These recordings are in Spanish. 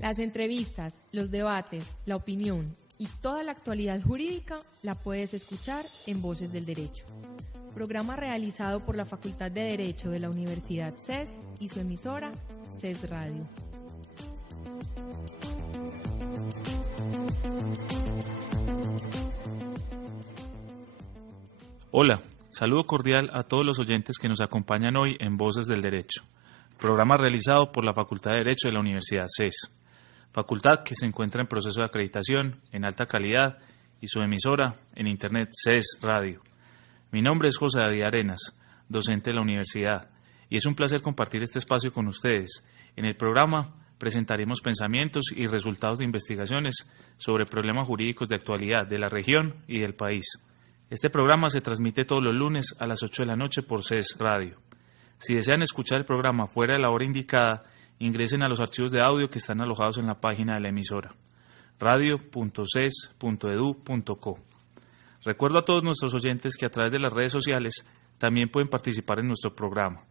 Las entrevistas, los debates, la opinión y toda la actualidad jurídica la puedes escuchar en Voces del Derecho. Programa realizado por la Facultad de Derecho de la Universidad CES y su emisora, CES Radio. Hola, saludo cordial a todos los oyentes que nos acompañan hoy en Voces del Derecho, programa realizado por la Facultad de Derecho de la Universidad CES, facultad que se encuentra en proceso de acreditación en alta calidad y su emisora en Internet CES Radio. Mi nombre es José David Arenas, docente de la universidad, y es un placer compartir este espacio con ustedes. En el programa presentaremos pensamientos y resultados de investigaciones sobre problemas jurídicos de actualidad de la región y del país. Este programa se transmite todos los lunes a las 8 de la noche por CES Radio. Si desean escuchar el programa fuera de la hora indicada, ingresen a los archivos de audio que están alojados en la página de la emisora, radio.ces.edu.co. Recuerdo a todos nuestros oyentes que a través de las redes sociales también pueden participar en nuestro programa.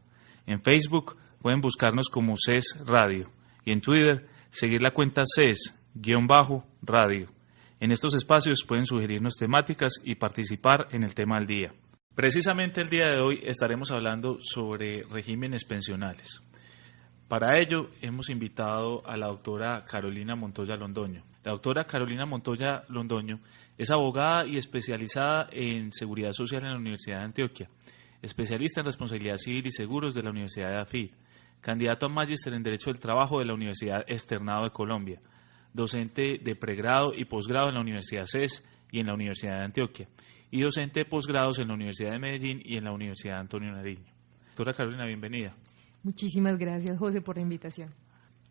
En Facebook pueden buscarnos como CES Radio y en Twitter seguir la cuenta CES_radio. En estos espacios pueden sugerirnos temáticas y participar en el tema del día. Precisamente el día de hoy estaremos hablando sobre regímenes pensionales. Para ello hemos invitado a la doctora Carolina Montoya Londoño. La doctora Carolina Montoya Londoño es abogada y especializada en seguridad social en la Universidad de Antioquia, especialista en responsabilidad civil y seguros de la Universidad de AFID, candidato a magíster en Derecho del Trabajo de la Universidad Externado de Colombia, docente de pregrado y posgrado en la Universidad CES y en la Universidad de Antioquia, y docente de posgrados en la Universidad de Medellín y en la Universidad Antonio Nariño. Doctora Carolina, bienvenida. Muchísimas gracias, José, por la invitación.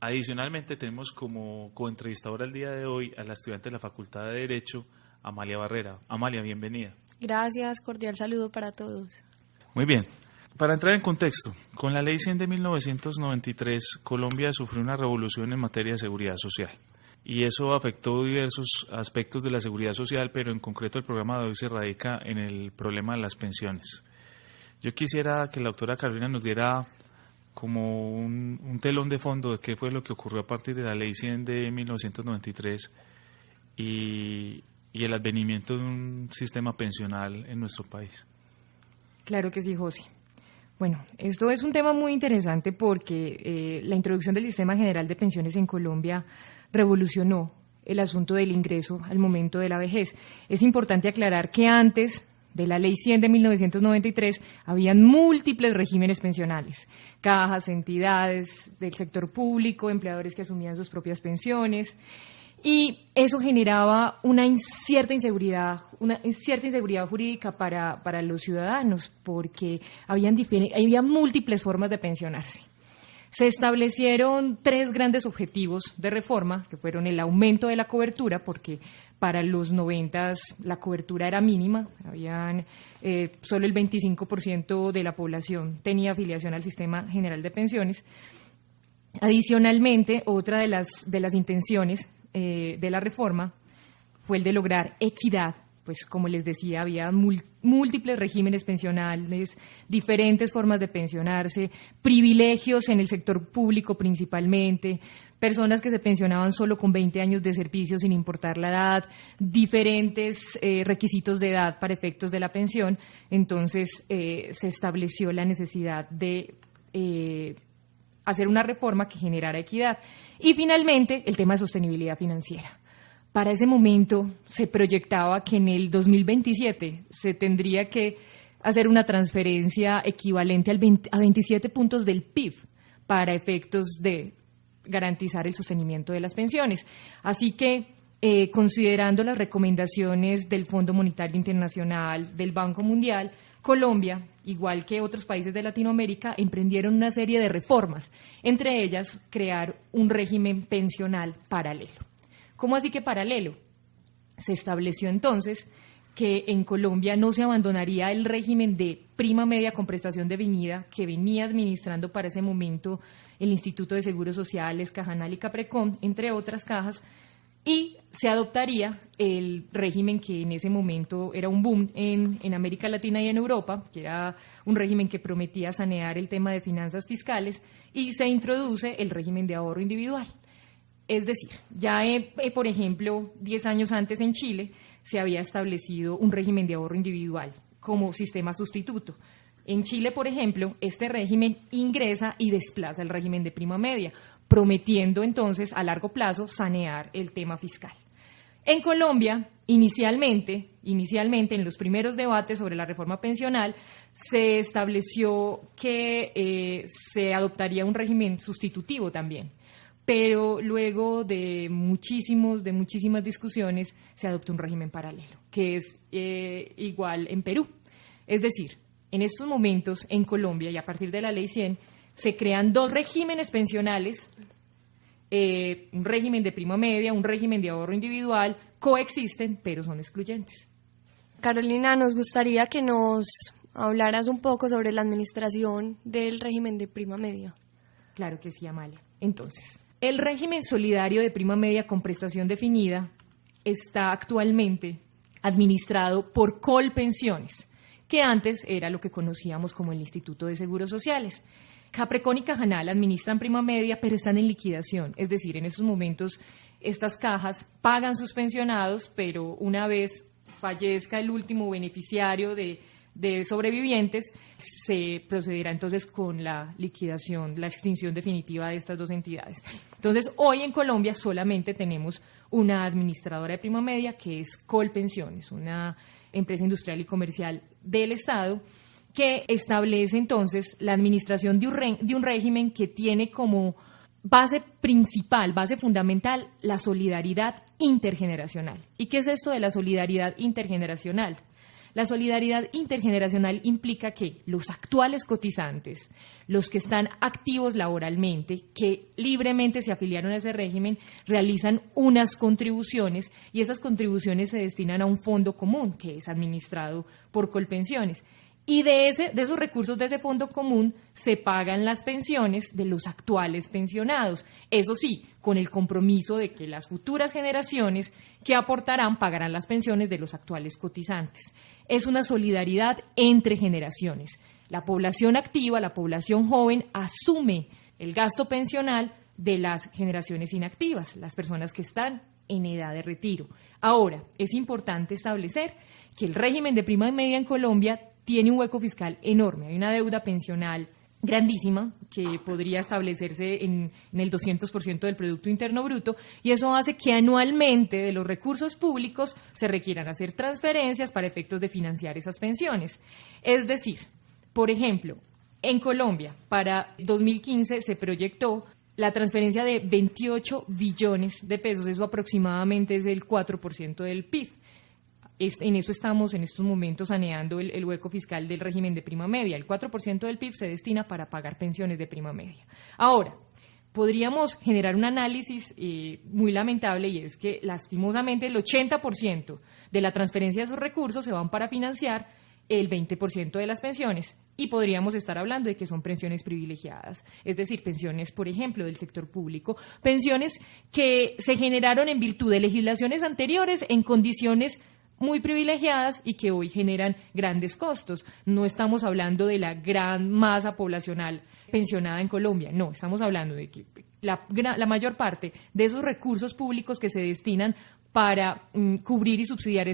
Adicionalmente, tenemos como coentrevistadora el día de hoy a la estudiante de la Facultad de Derecho, Amalia Barrera. Amalia, bienvenida. Gracias, cordial saludo para todos. Muy bien. Para entrar en contexto, con la Ley 100 de 1993, Colombia sufrió una revolución en materia de seguridad social. Y eso afectó diversos aspectos de la seguridad social, pero en concreto el programa de hoy se radica en el problema de las pensiones. Yo quisiera que la doctora Carolina nos diera como un telón de fondo de qué fue lo que ocurrió a partir de la Ley 100 de 1993 y el advenimiento de un sistema pensional en nuestro país. Claro que sí, José. Bueno, esto es un tema muy interesante porque la introducción del Sistema General de Pensiones en Colombia revolucionó el asunto del ingreso al momento de la vejez. Es importante aclarar que antes de la Ley 100 de 1993 habían múltiples regímenes pensionales, cajas, entidades del sector público, empleadores que asumían sus propias pensiones, y eso generaba una cierta inseguridad jurídica para los ciudadanos, porque había múltiples formas de pensionarse. Se establecieron tres grandes objetivos de reforma, que fueron el aumento de la cobertura, porque para los 90 la cobertura era mínima, solo el 25% de la población tenía afiliación al Sistema General de Pensiones. Adicionalmente, otra de las intenciones de la reforma fue el de lograr equidad. Pues como les decía, había múltiples regímenes pensionales, diferentes formas de pensionarse, privilegios en el sector público principalmente, personas que se pensionaban solo con 20 años de servicio sin importar la edad, diferentes requisitos de edad para efectos de la pensión. Entonces se estableció la necesidad de hacer una reforma que generara equidad. Y finalmente el tema de sostenibilidad financiera. Para ese momento se proyectaba que en el 2027 se tendría que hacer una transferencia equivalente a 27 puntos del PIB para efectos de garantizar el sostenimiento de las pensiones. Así que, considerando las recomendaciones del Fondo Monetario Internacional, del Banco Mundial, Colombia, igual que otros países de Latinoamérica, emprendieron una serie de reformas, entre ellas crear un régimen pensional paralelo. ¿Cómo así que paralelo? Se estableció entonces que en Colombia no se abandonaría el régimen de prima media con prestación definida que venía administrando para ese momento el Instituto de Seguros Sociales, Cajanal y Caprecom, entre otras cajas, y se adoptaría el régimen que en ese momento era un boom en América Latina y en Europa, que era un régimen que prometía sanear el tema de finanzas fiscales, y se introduce el régimen de ahorro individual. Es decir, ya, por ejemplo, 10 años antes en Chile se había establecido un régimen de ahorro individual como sistema sustituto. En Chile, por ejemplo, este régimen ingresa y desplaza el régimen de prima media, prometiendo entonces a largo plazo sanear el tema fiscal. En Colombia, inicialmente en los primeros debates sobre la reforma pensional, se estableció que se adoptaría un régimen sustitutivo también. Pero luego de muchísimas discusiones se adoptó un régimen paralelo, que es igual en Perú. Es decir, en estos momentos en Colombia y a partir de la Ley 100 se crean dos regímenes pensionales, un régimen de prima media, un régimen de ahorro individual, coexisten, pero son excluyentes. Carolina, nos gustaría que nos hablaras un poco sobre la administración del régimen de prima media. Claro que sí, Amalia. Entonces, el régimen solidario de prima media con prestación definida está actualmente administrado por Colpensiones, que antes era lo que conocíamos como el Instituto de Seguros Sociales. Caprecón y Cajanal administran prima media, pero están en liquidación. Es decir, en estos momentos estas cajas pagan sus pensionados, pero una vez fallezca el último beneficiario de sobrevivientes, se procederá entonces con la liquidación, la extinción definitiva de estas dos entidades. Entonces, hoy en Colombia solamente tenemos una administradora de prima media, que es Colpensiones, una empresa industrial y comercial del Estado, que establece entonces la administración de un régimen que tiene como base principal, base fundamental, la solidaridad intergeneracional. ¿Y qué es esto de la solidaridad intergeneracional? La solidaridad intergeneracional implica que los actuales cotizantes, los que están activos laboralmente, que libremente se afiliaron a ese régimen, realizan unas contribuciones y esas contribuciones se destinan a un fondo común que es administrado por Colpensiones. Y de esos recursos de ese fondo común se pagan las pensiones de los actuales pensionados. Eso sí, con el compromiso de que las futuras generaciones que aportarán pagarán las pensiones de los actuales cotizantes. Es una solidaridad entre generaciones. La población activa, la población joven, asume el gasto pensional de las generaciones inactivas, las personas que están en edad de retiro. Ahora, es importante establecer que el régimen de prima media en Colombia tiene un hueco fiscal enorme. Hay una deuda pensional grandísima que podría establecerse en el 200% del Producto Interno Bruto, y eso hace que anualmente de los recursos públicos se requieran hacer transferencias para efectos de financiar esas pensiones. Es decir, por ejemplo, en Colombia para 2015 se proyectó la transferencia de 28 billones de pesos, eso aproximadamente es el 4% del PIB. En eso estamos en estos momentos saneando el hueco fiscal del régimen de prima media. El 4% del PIB se destina para pagar pensiones de prima media. Ahora, podríamos generar un análisis muy lamentable, y es que lastimosamente el 80% de la transferencia de esos recursos se van para financiar el 20% de las pensiones, y podríamos estar hablando de que son pensiones privilegiadas, es decir, pensiones, por ejemplo, del sector público, pensiones que se generaron en virtud de legislaciones anteriores en condiciones muy privilegiadas y que hoy generan grandes costos. No estamos hablando de la gran masa poblacional pensionada en Colombia, no, estamos hablando de que la mayor parte de esos recursos públicos que se destinan para cubrir y subsidiar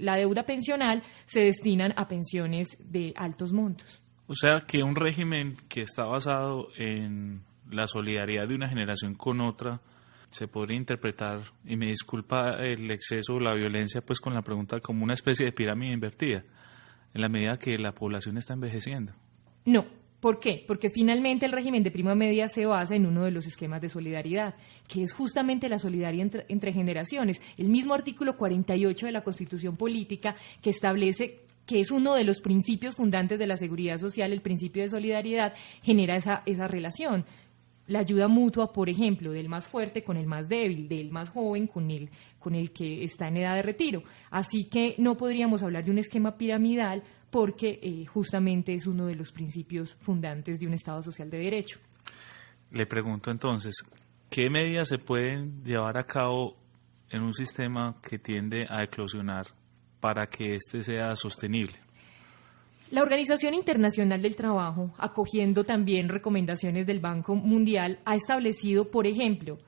la deuda pensional se destinan a pensiones de altos montos. O sea que un régimen que está basado en la solidaridad de una generación con otra se podría interpretar, y me disculpa el exceso o la violencia pues con la pregunta, como una especie de pirámide invertida, en la medida que la población está envejeciendo. No. ¿Por qué? Porque finalmente el régimen de prima media se basa en uno de los esquemas de solidaridad, que es justamente la solidaridad entre generaciones. El mismo artículo 48 de la Constitución Política, que establece que es uno de los principios fundantes de la seguridad social, el principio de solidaridad, genera esa relación. La ayuda mutua, por ejemplo, del más fuerte con el más débil, del más joven con el que está en edad de retiro. Así que no podríamos hablar de un esquema piramidal, porque justamente es uno de los principios fundantes de un Estado social de derecho. Le pregunto entonces, ¿qué medidas se pueden llevar a cabo en un sistema que tiende a eclosionar para que éste sea sostenible? La Organización Internacional del Trabajo, acogiendo también recomendaciones del Banco Mundial, ha establecido, por ejemplo,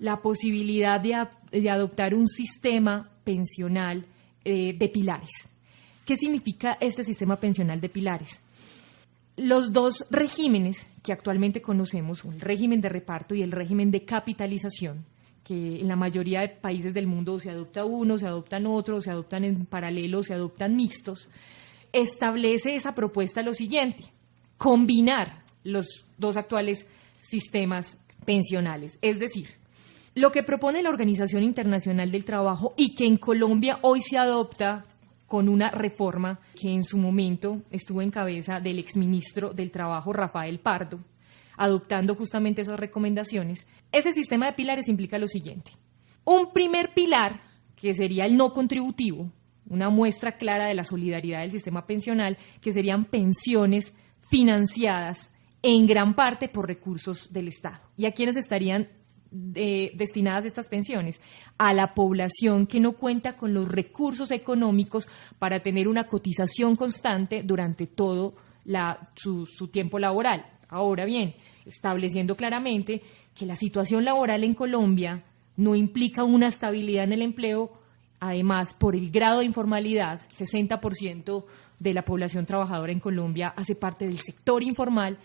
la posibilidad de adoptar un sistema pensional de pilares. ¿Qué significa este sistema pensional de pilares? Los dos regímenes que actualmente conocemos, el régimen de reparto y el régimen de capitalización, que en la mayoría de países del mundo se adopta uno, se adoptan otros, se adoptan en paralelo, se adoptan mixtos, establece esa propuesta lo siguiente: combinar los dos actuales sistemas pensionales. Es decir, lo que propone la Organización Internacional del Trabajo y que en Colombia hoy se adopta con una reforma que en su momento estuvo en cabeza del exministro del Trabajo, Rafael Pardo, adoptando justamente esas recomendaciones. Ese sistema de pilares implica lo siguiente: un primer pilar, que sería el no contributivo, una muestra clara de la solidaridad del sistema pensional, que serían pensiones financiadas en gran parte por recursos del Estado. ¿Y a quiénes estarían destinadas estas pensiones? A la población que no cuenta con los recursos económicos para tener una cotización constante durante todo su tiempo laboral. Ahora bien, estableciendo claramente que la situación laboral en Colombia no implica una estabilidad en el empleo. Además, por el grado de informalidad, 60% de la población trabajadora en Colombia hace parte del sector informal,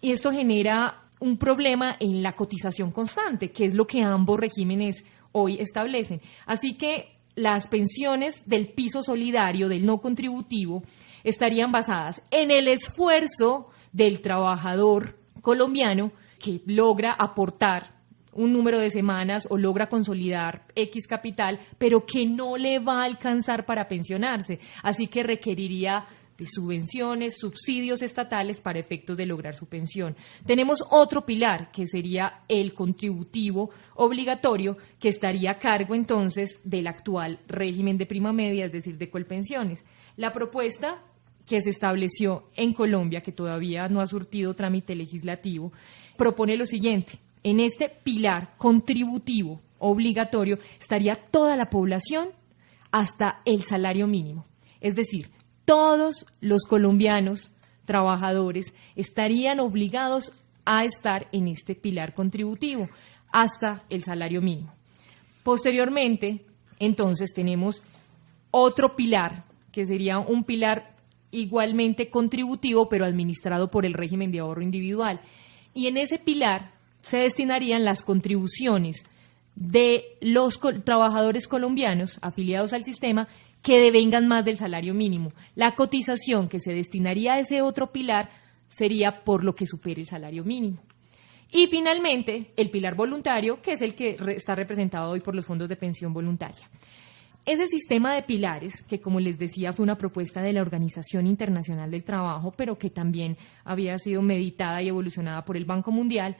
y esto genera un problema en la cotización constante, que es lo que ambos regímenes hoy establecen. Así que las pensiones del piso solidario, del no contributivo, estarían basadas en el esfuerzo del trabajador colombiano que logra aportar un número de semanas o logra consolidar X capital, pero que no le va a alcanzar para pensionarse. Así que requeriría de subvenciones, subsidios estatales para efectos de lograr su pensión. Tenemos otro pilar, que sería el contributivo obligatorio, que estaría a cargo entonces del actual régimen de prima media, es decir, de Colpensiones. La propuesta que se estableció en Colombia, que todavía no ha surtido trámite legislativo, propone lo siguiente: en este pilar contributivo obligatorio estaría toda la población hasta el salario mínimo. Es decir, todos los colombianos trabajadores estarían obligados a estar en este pilar contributivo hasta el salario mínimo. Posteriormente, entonces, tenemos otro pilar, que sería un pilar igualmente contributivo, pero administrado por el régimen de ahorro individual. Y en ese pilar se destinarían las contribuciones de los trabajadores colombianos afiliados al sistema que devengan más del salario mínimo. La cotización que se destinaría a ese otro pilar sería por lo que supere el salario mínimo. Y finalmente, el pilar voluntario, que es el que está representado hoy por los fondos de pensión voluntaria. Ese sistema de pilares, que como les decía fue una propuesta de la Organización Internacional del Trabajo, pero que también había sido meditada y evolucionada por el Banco Mundial,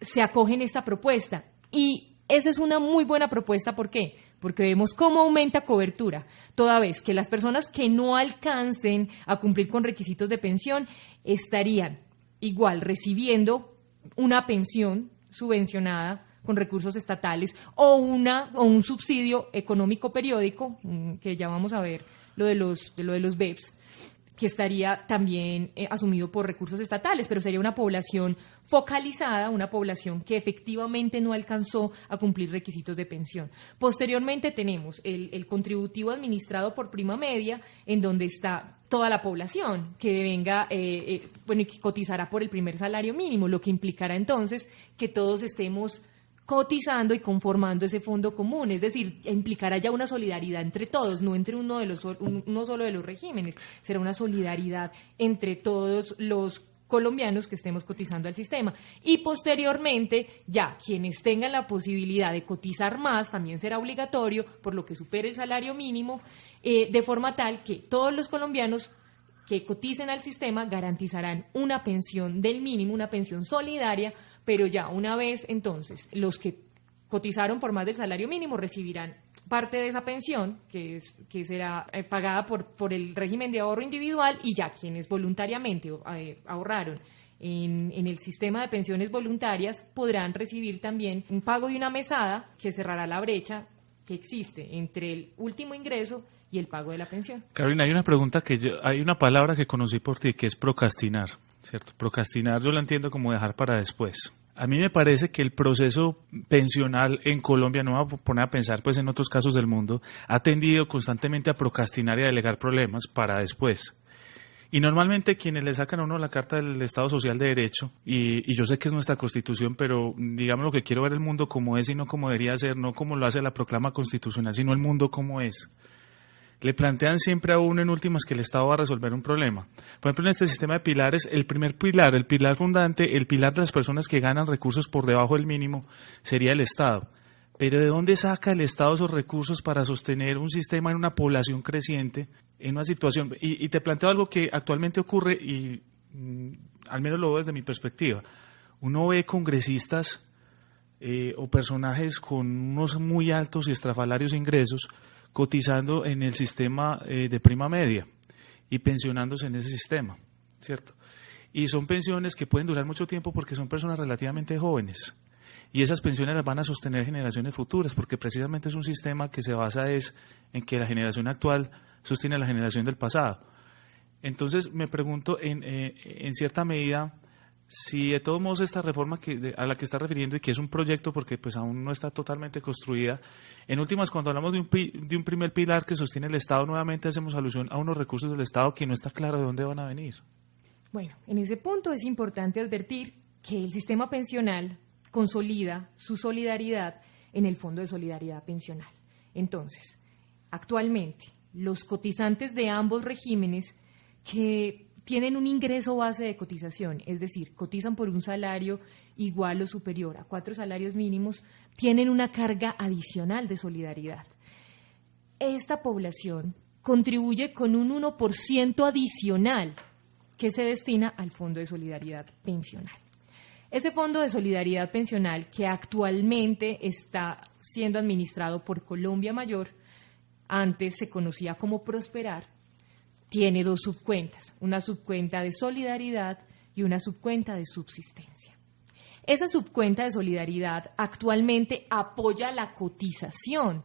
se acoge en esta propuesta. Y esa es una muy buena propuesta. ¿Por qué? Porque vemos cómo aumenta cobertura, toda vez que las personas que no alcancen a cumplir con requisitos de pensión estarían igual recibiendo una pensión subvencionada con recursos estatales o un subsidio económico periódico, que ya vamos a ver lo de los BEPS, que estaría también asumido por recursos estatales, pero sería una población focalizada, una población que efectivamente no alcanzó a cumplir requisitos de pensión. Posteriormente tenemos el contributivo administrado por prima media, en donde está toda la población que venga, y que cotizará por el primer salario mínimo, lo que implicará entonces que todos estemos cotizando y conformando ese fondo común, es decir, implicará ya una solidaridad entre todos, no entre uno solo de los regímenes, será una solidaridad entre todos los colombianos que estemos cotizando al sistema. Y posteriormente, ya quienes tengan la posibilidad de cotizar más, también será obligatorio, por lo que supere el salario mínimo, de forma tal que todos los colombianos que coticen al sistema garantizarán una pensión del mínimo, una pensión solidaria, pero ya una vez entonces los que cotizaron por más del salario mínimo recibirán parte de esa pensión que será pagada por el régimen de ahorro individual, y ya quienes voluntariamente ahorraron en el sistema de pensiones voluntarias podrán recibir también un pago de una mesada que cerrará la brecha que existe entre el último ingreso y el pago de la pensión. Carolina, hay una pregunta hay una palabra que conocí por ti, que es procrastinar, ¿cierto? Procrastinar yo la entiendo como dejar para después. A mí me parece que el proceso pensional en Colombia, no me voy a poner a pensar pues en otros casos del mundo, ha tendido constantemente a procrastinar y a delegar problemas para después. Y normalmente quienes le sacan a uno la carta del Estado Social de Derecho, y yo sé que es nuestra Constitución, pero digamos lo que quiero ver el mundo como es y no como debería ser, no como lo hace la proclama constitucional, sino el mundo como es. Le plantean siempre a uno en últimas que el Estado va a resolver un problema. Por ejemplo, en este sistema de pilares, el primer pilar, el pilar fundante, el pilar de las personas que ganan recursos por debajo del mínimo, sería el Estado. Pero ¿de dónde saca el Estado esos recursos para sostener un sistema en una población creciente, en una situación? Y te planteo algo que actualmente ocurre y al menos lo veo desde mi perspectiva. Uno ve congresistas o personajes con unos muy altos y estrafalarios ingresos cotizando en el sistema de prima media y pensionándose en ese sistema, ¿cierto? Y son pensiones que pueden durar mucho tiempo porque son personas relativamente jóvenes. Y esas pensiones las van a sostener generaciones futuras, porque precisamente es un sistema que se basa en que la generación actual sostiene a la generación del pasado. Entonces me pregunto en cierta medida si de todos modos esta reforma a la que está refiriendo y que es un proyecto porque pues aún no está totalmente construida, en últimas cuando hablamos de un primer pilar que sostiene el Estado, nuevamente hacemos alusión a unos recursos del Estado que no está claro de dónde van a venir. Bueno, en ese punto es importante advertir que el sistema pensional consolida su solidaridad en el Fondo de Solidaridad Pensional. Entonces, actualmente, los cotizantes de ambos regímenes que tienen un ingreso base de cotización, es decir, cotizan por un salario igual o superior a 4 salarios mínimos, tienen una carga adicional de solidaridad. Esta población contribuye con un 1% adicional que se destina al Fondo de Solidaridad Pensional. Ese Fondo de Solidaridad Pensional, que actualmente está siendo administrado por Colombia Mayor, antes se conocía como Prosperar, tiene 2 subcuentas, una subcuenta de solidaridad y una subcuenta de subsistencia. Esa subcuenta de solidaridad actualmente apoya la cotización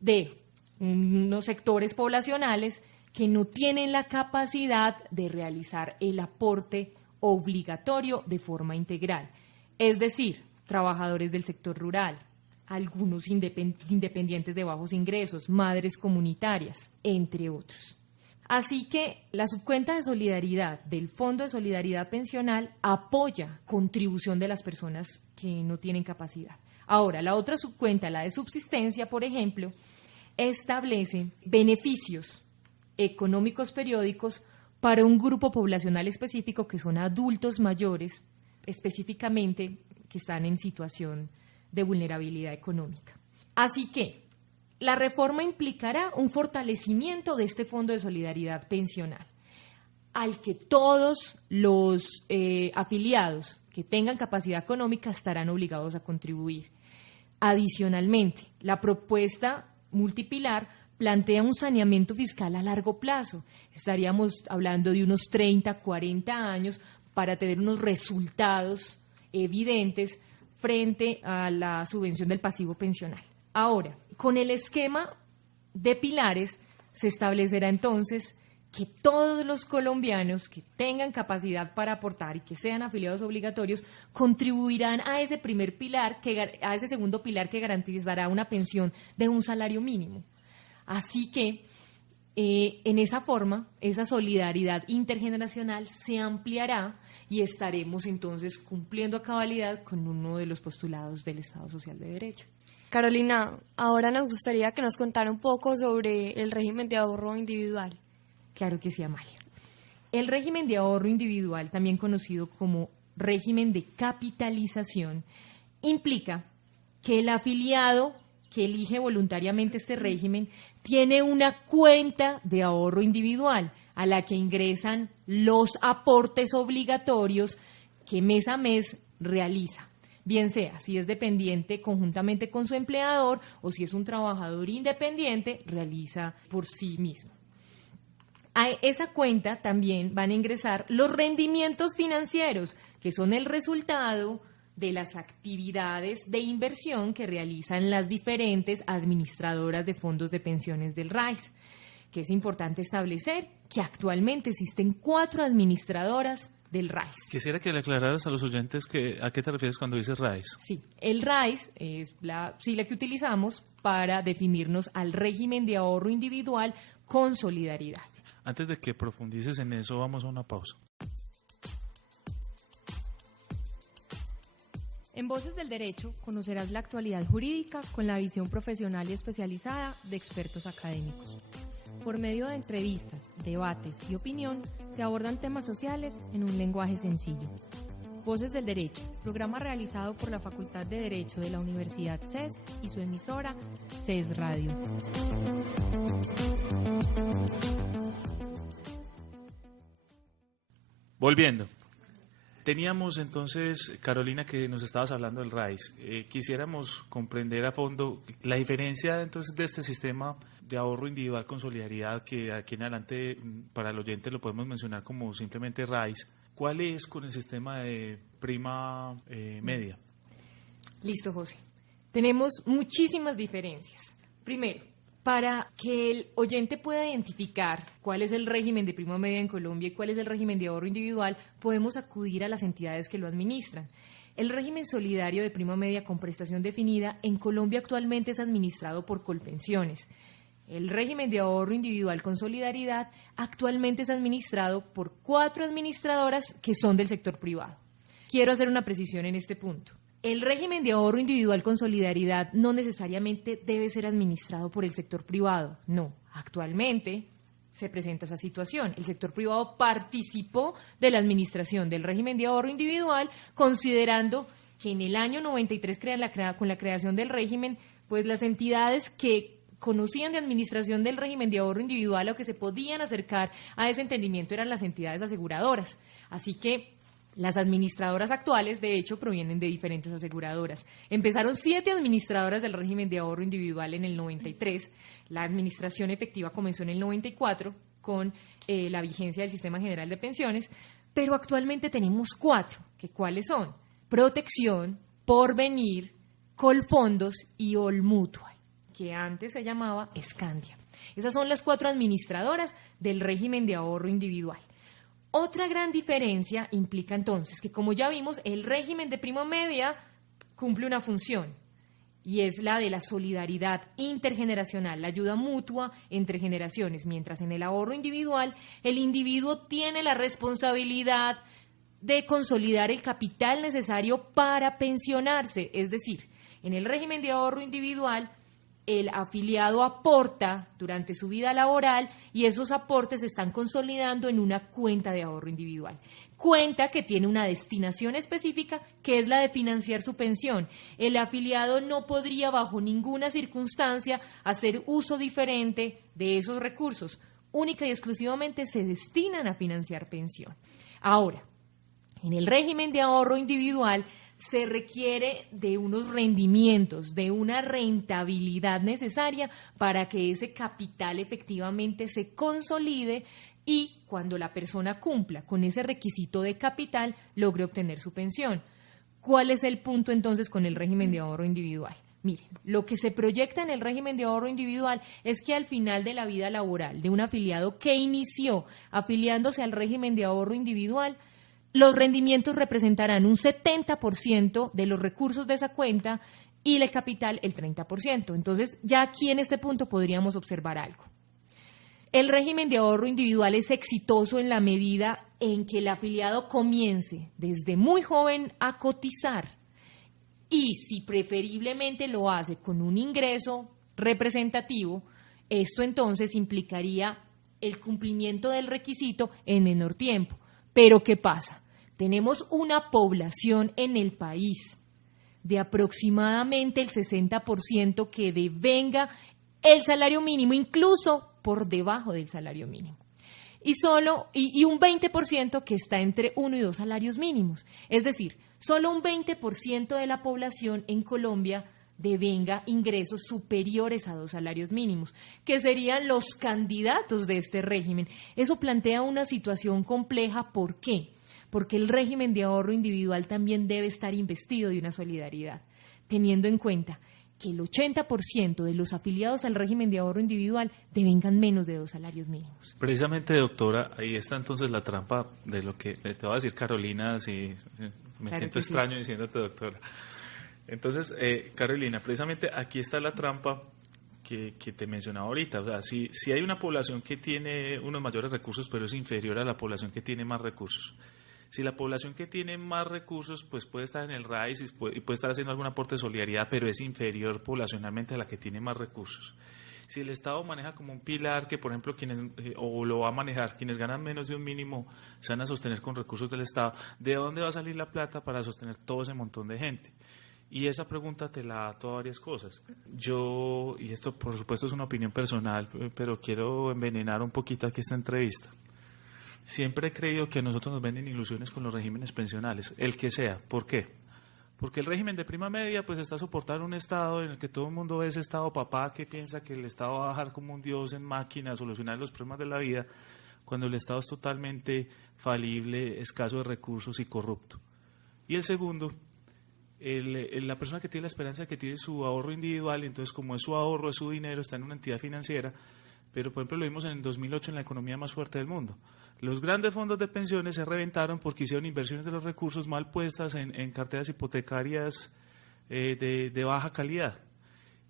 de unos sectores poblacionales que no tienen la capacidad de realizar el aporte obligatorio de forma integral, es decir, trabajadores del sector rural, algunos independientes de bajos ingresos, madres comunitarias, entre otros. Así que la subcuenta de solidaridad del Fondo de Solidaridad Pensional apoya contribución de las personas que no tienen capacidad. Ahora, la otra subcuenta, la de subsistencia, por ejemplo, establece beneficios económicos periódicos para un grupo poblacional específico que son adultos mayores, específicamente que están en situación de vulnerabilidad económica. Así que la reforma implicará un fortalecimiento de este Fondo de Solidaridad Pensional, al que todos los afiliados que tengan capacidad económica estarán obligados a contribuir. Adicionalmente, la propuesta multipilar plantea un saneamiento fiscal a largo plazo. Estaríamos hablando de unos 30, 40 años para tener unos resultados evidentes frente a la subvención del pasivo pensional. Ahora, con el esquema de pilares se establecerá entonces que todos los colombianos que tengan capacidad para aportar y que sean afiliados obligatorios contribuirán a ese primer pilar, a ese segundo pilar que garantizará una pensión de un salario mínimo. Así que en esa forma, esa solidaridad intergeneracional se ampliará y estaremos entonces cumpliendo a cabalidad con uno de los postulados del Estado Social de Derecho. Carolina, ahora nos gustaría que nos contara un poco sobre el régimen de ahorro individual. Claro que sí, Amalia. El régimen de ahorro individual, también conocido como régimen de capitalización, implica que el afiliado que elige voluntariamente este régimen tiene una cuenta de ahorro individual a la que ingresan los aportes obligatorios que mes a mes realiza, bien sea si es dependiente conjuntamente con su empleador o si es un trabajador independiente, realiza por sí mismo. A esa cuenta también van a ingresar los rendimientos financieros, que son el resultado de las actividades de inversión que realizan las diferentes administradoras de fondos de pensiones del RAIS, que es importante establecer que actualmente existen 4 administradoras del RAIS. Quisiera que le aclararas a los oyentes a qué te refieres cuando dices RAIS. Sí, el RAIS es la sigla que utilizamos para definirnos al régimen de ahorro individual con solidaridad. Antes de que profundices en eso, vamos a una pausa. En Voces del Derecho conocerás la actualidad jurídica con la visión profesional y especializada de expertos académicos. Por medio de entrevistas, debates y opinión, se abordan temas sociales en un lenguaje sencillo. Voces del Derecho, programa realizado por la Facultad de Derecho de la Universidad CES y su emisora CES Radio. Volviendo. Teníamos entonces, Carolina, que nos estabas hablando del RAIS. Quisiéramos comprender a fondo la diferencia entonces de este sistema de ahorro individual con solidaridad, que aquí en adelante para el oyente lo podemos mencionar como simplemente RAIS. ¿Cuál es con el sistema de prima media? Listo, José. Tenemos muchísimas diferencias. Primero, para que el oyente pueda identificar cuál es el régimen de prima media en Colombia y cuál es el régimen de ahorro individual, podemos acudir a las entidades que lo administran. El régimen solidario de prima media con prestación definida en Colombia actualmente es administrado por Colpensiones. El régimen de ahorro individual con solidaridad actualmente es administrado por 4 administradoras que son del sector privado. Quiero hacer una precisión en este punto. El régimen de ahorro individual con solidaridad no necesariamente debe ser administrado por el sector privado. No, actualmente se presenta esa situación. El sector privado participó de la administración del régimen de ahorro individual, considerando que en el año 93, con la creación del régimen, pues las entidades que conocían de administración del régimen de ahorro individual o que se podían acercar a ese entendimiento eran las entidades aseguradoras. Así que las administradoras actuales, de hecho, provienen de diferentes aseguradoras. Empezaron 7 administradoras del régimen de ahorro individual en el 93. La administración efectiva comenzó en el 94 con la vigencia del Sistema General de Pensiones, pero actualmente tenemos 4, que ¿cuáles son? Protección, Porvenir, Colfondos y Olmutual, que antes se llamaba Scandia. Esas son las 4 administradoras del régimen de ahorro individual. Otra gran diferencia implica entonces que, como ya vimos, el régimen de prima media cumple una función y es la de la solidaridad intergeneracional, la ayuda mutua entre generaciones, mientras en el ahorro individual el individuo tiene la responsabilidad de consolidar el capital necesario para pensionarse. Es decir, en el régimen de ahorro individual el afiliado aporta durante su vida laboral y esos aportes se están consolidando en una cuenta de ahorro individual. Cuenta que tiene una destinación específica, que es la de financiar su pensión. El afiliado no podría bajo ninguna circunstancia hacer uso diferente de esos recursos. Única y exclusivamente se destinan a financiar pensión. Ahora, en el régimen de ahorro individual se requiere de unos rendimientos, de una rentabilidad necesaria para que ese capital efectivamente se consolide y cuando la persona cumpla con ese requisito de capital, logre obtener su pensión. ¿Cuál es el punto entonces con el régimen de ahorro individual? Miren, lo que se proyecta en el régimen de ahorro individual es que al final de la vida laboral de un afiliado que inició afiliándose al régimen de ahorro individual, los rendimientos representarán un 70% de los recursos de esa cuenta y el capital el 30%. Entonces, ya aquí en este punto podríamos observar algo. El régimen de ahorro individual es exitoso en la medida en que el afiliado comience desde muy joven a cotizar y si preferiblemente lo hace con un ingreso representativo, esto entonces implicaría el cumplimiento del requisito en menor tiempo. Pero ¿qué pasa? Tenemos una población en el país de aproximadamente el 60% que devenga el salario mínimo, incluso por debajo del salario mínimo. Y un 20% que está entre 1 y 2 salarios mínimos. Es decir, solo un 20% de la población en Colombia devenga ingresos superiores a 2 salarios mínimos, que serían los candidatos de este régimen. Eso plantea una situación compleja. ¿Por qué? Porque el régimen de ahorro individual también debe estar investido de una solidaridad, teniendo en cuenta que el 80% de los afiliados al régimen de ahorro individual devengan menos de 2 salarios mínimos. Precisamente, doctora, ahí está entonces la trampa de lo que te va a decir Carolina, si me Claro siento que sí. extraño diciéndote doctora. Entonces, Carolina, precisamente aquí está la trampa que te mencionaba ahorita. O sea, si hay una población que tiene unos mayores recursos, pero es inferior a la población que tiene más recursos. Si la población que tiene más recursos, pues puede estar en el RAIS y puede estar haciendo algún aporte de solidaridad, pero es inferior poblacionalmente a la que tiene más recursos. Si el Estado maneja como un pilar que, por ejemplo, o lo va a manejar, quienes ganan menos de un mínimo se van a sostener con recursos del Estado, ¿de dónde va a salir la plata para sostener todo ese montón de gente? Y esa pregunta te la ato a varias cosas. Yo, y esto por supuesto es una opinión personal, pero quiero envenenar un poquito aquí esta entrevista. Siempre he creído que a nosotros nos venden ilusiones con los regímenes pensionales, el que sea. ¿Por qué? Porque el régimen de prima media pues está soportando un Estado en el que todo el mundo ve ese Estado papá que piensa que el Estado va a bajar como un dios en máquina a solucionar los problemas de la vida, cuando el Estado es totalmente falible, escaso de recursos y corrupto. Y el segundo, la persona que tiene la esperanza de que tiene su ahorro individual, y entonces como es su ahorro, es su dinero, está en una entidad financiera, pero por ejemplo lo vimos en el 2008 en la economía más fuerte del mundo. Los grandes fondos de pensiones se reventaron porque hicieron inversiones de los recursos mal puestas en carteras hipotecarias de baja calidad.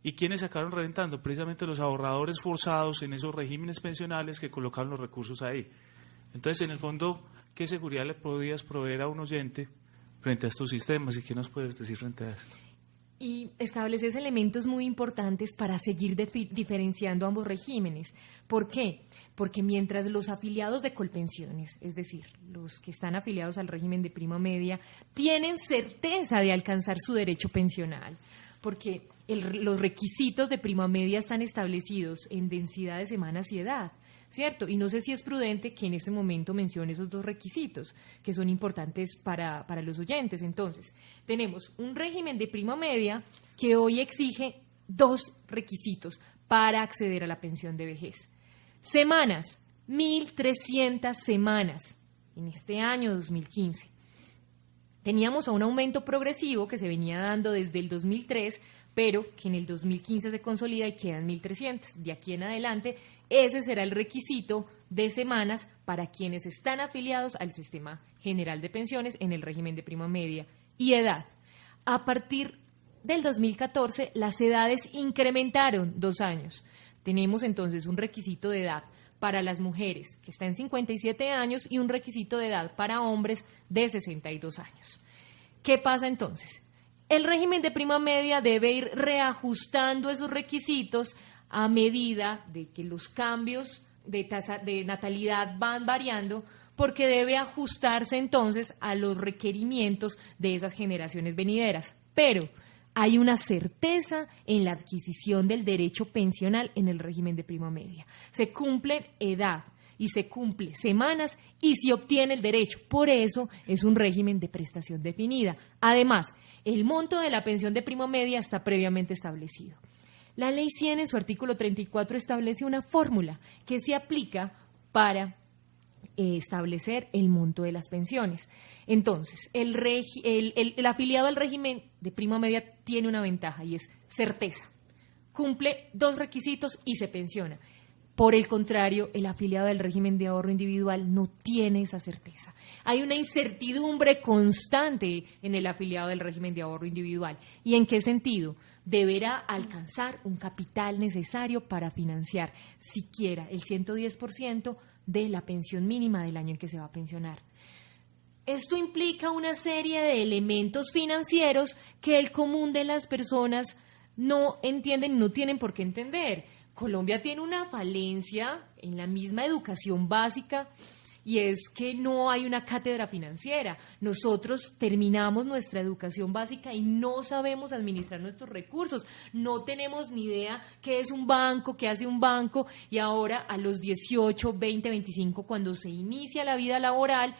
¿Y quiénes se acabaron reventando? Precisamente los ahorradores forzados en esos regímenes pensionales que colocaron los recursos ahí. Entonces, en el fondo, ¿qué seguridad le podías proveer a un oyente frente a estos sistemas? ¿Y qué nos puedes decir frente a esto? Y estableces elementos muy importantes para seguir diferenciando ambos regímenes. ¿Por qué? Porque mientras los afiliados de Colpensiones, es decir, los que están afiliados al régimen de prima media, tienen certeza de alcanzar su derecho pensional, porque los requisitos de prima media están establecidos en densidad de semanas y edad, ¿cierto? Y no sé si es prudente que en ese momento mencione esos dos requisitos, que son importantes para los oyentes. Entonces, tenemos un régimen de prima media que hoy exige 2 requisitos para acceder a la pensión de vejez. Semanas, 1.300 semanas en este año 2015. Teníamos un aumento progresivo que se venía dando desde el 2003, pero que en el 2015 se consolida y quedan 1.300. De aquí en adelante, ese será el requisito de semanas para quienes están afiliados al Sistema General de Pensiones en el régimen de prima media. Y edad. A partir del 2014, las edades incrementaron 2 años. Tenemos entonces un requisito de edad para las mujeres que está en 57 años y un requisito de edad para hombres de 62 años. ¿Qué pasa entonces? El régimen de prima media debe ir reajustando esos requisitos a medida de que los cambios de tasa de natalidad van variando, porque debe ajustarse entonces a los requerimientos de esas generaciones venideras. Pero hay una certeza en la adquisición del derecho pensional en el régimen de prima media. Se cumple edad y se cumple semanas y se obtiene el derecho. Por eso es un régimen de prestación definida. Además, el monto de la pensión de prima media está previamente establecido. La Ley 100 en su artículo 34 establece una fórmula que se aplica para establecer el monto de las pensiones. Entonces, el afiliado al régimen de prima media tiene una ventaja y es certeza. Cumple 2 requisitos y se pensiona. Por el contrario, el afiliado del régimen de ahorro individual no tiene esa certeza. Hay una incertidumbre constante en el afiliado del régimen de ahorro individual. ¿Y en qué sentido? Deberá alcanzar un capital necesario para financiar siquiera el 110% de la pensión mínima del año en que se va a pensionar. Esto implica una serie de elementos financieros que el común de las personas no entienden y no tienen por qué entender. Colombia tiene una falencia en la misma educación básica y es que no hay una cátedra financiera. Nosotros terminamos nuestra educación básica y no sabemos administrar nuestros recursos, no tenemos ni idea qué es un banco, qué hace un banco, y ahora a los 18, 20, 25, cuando se inicia la vida laboral,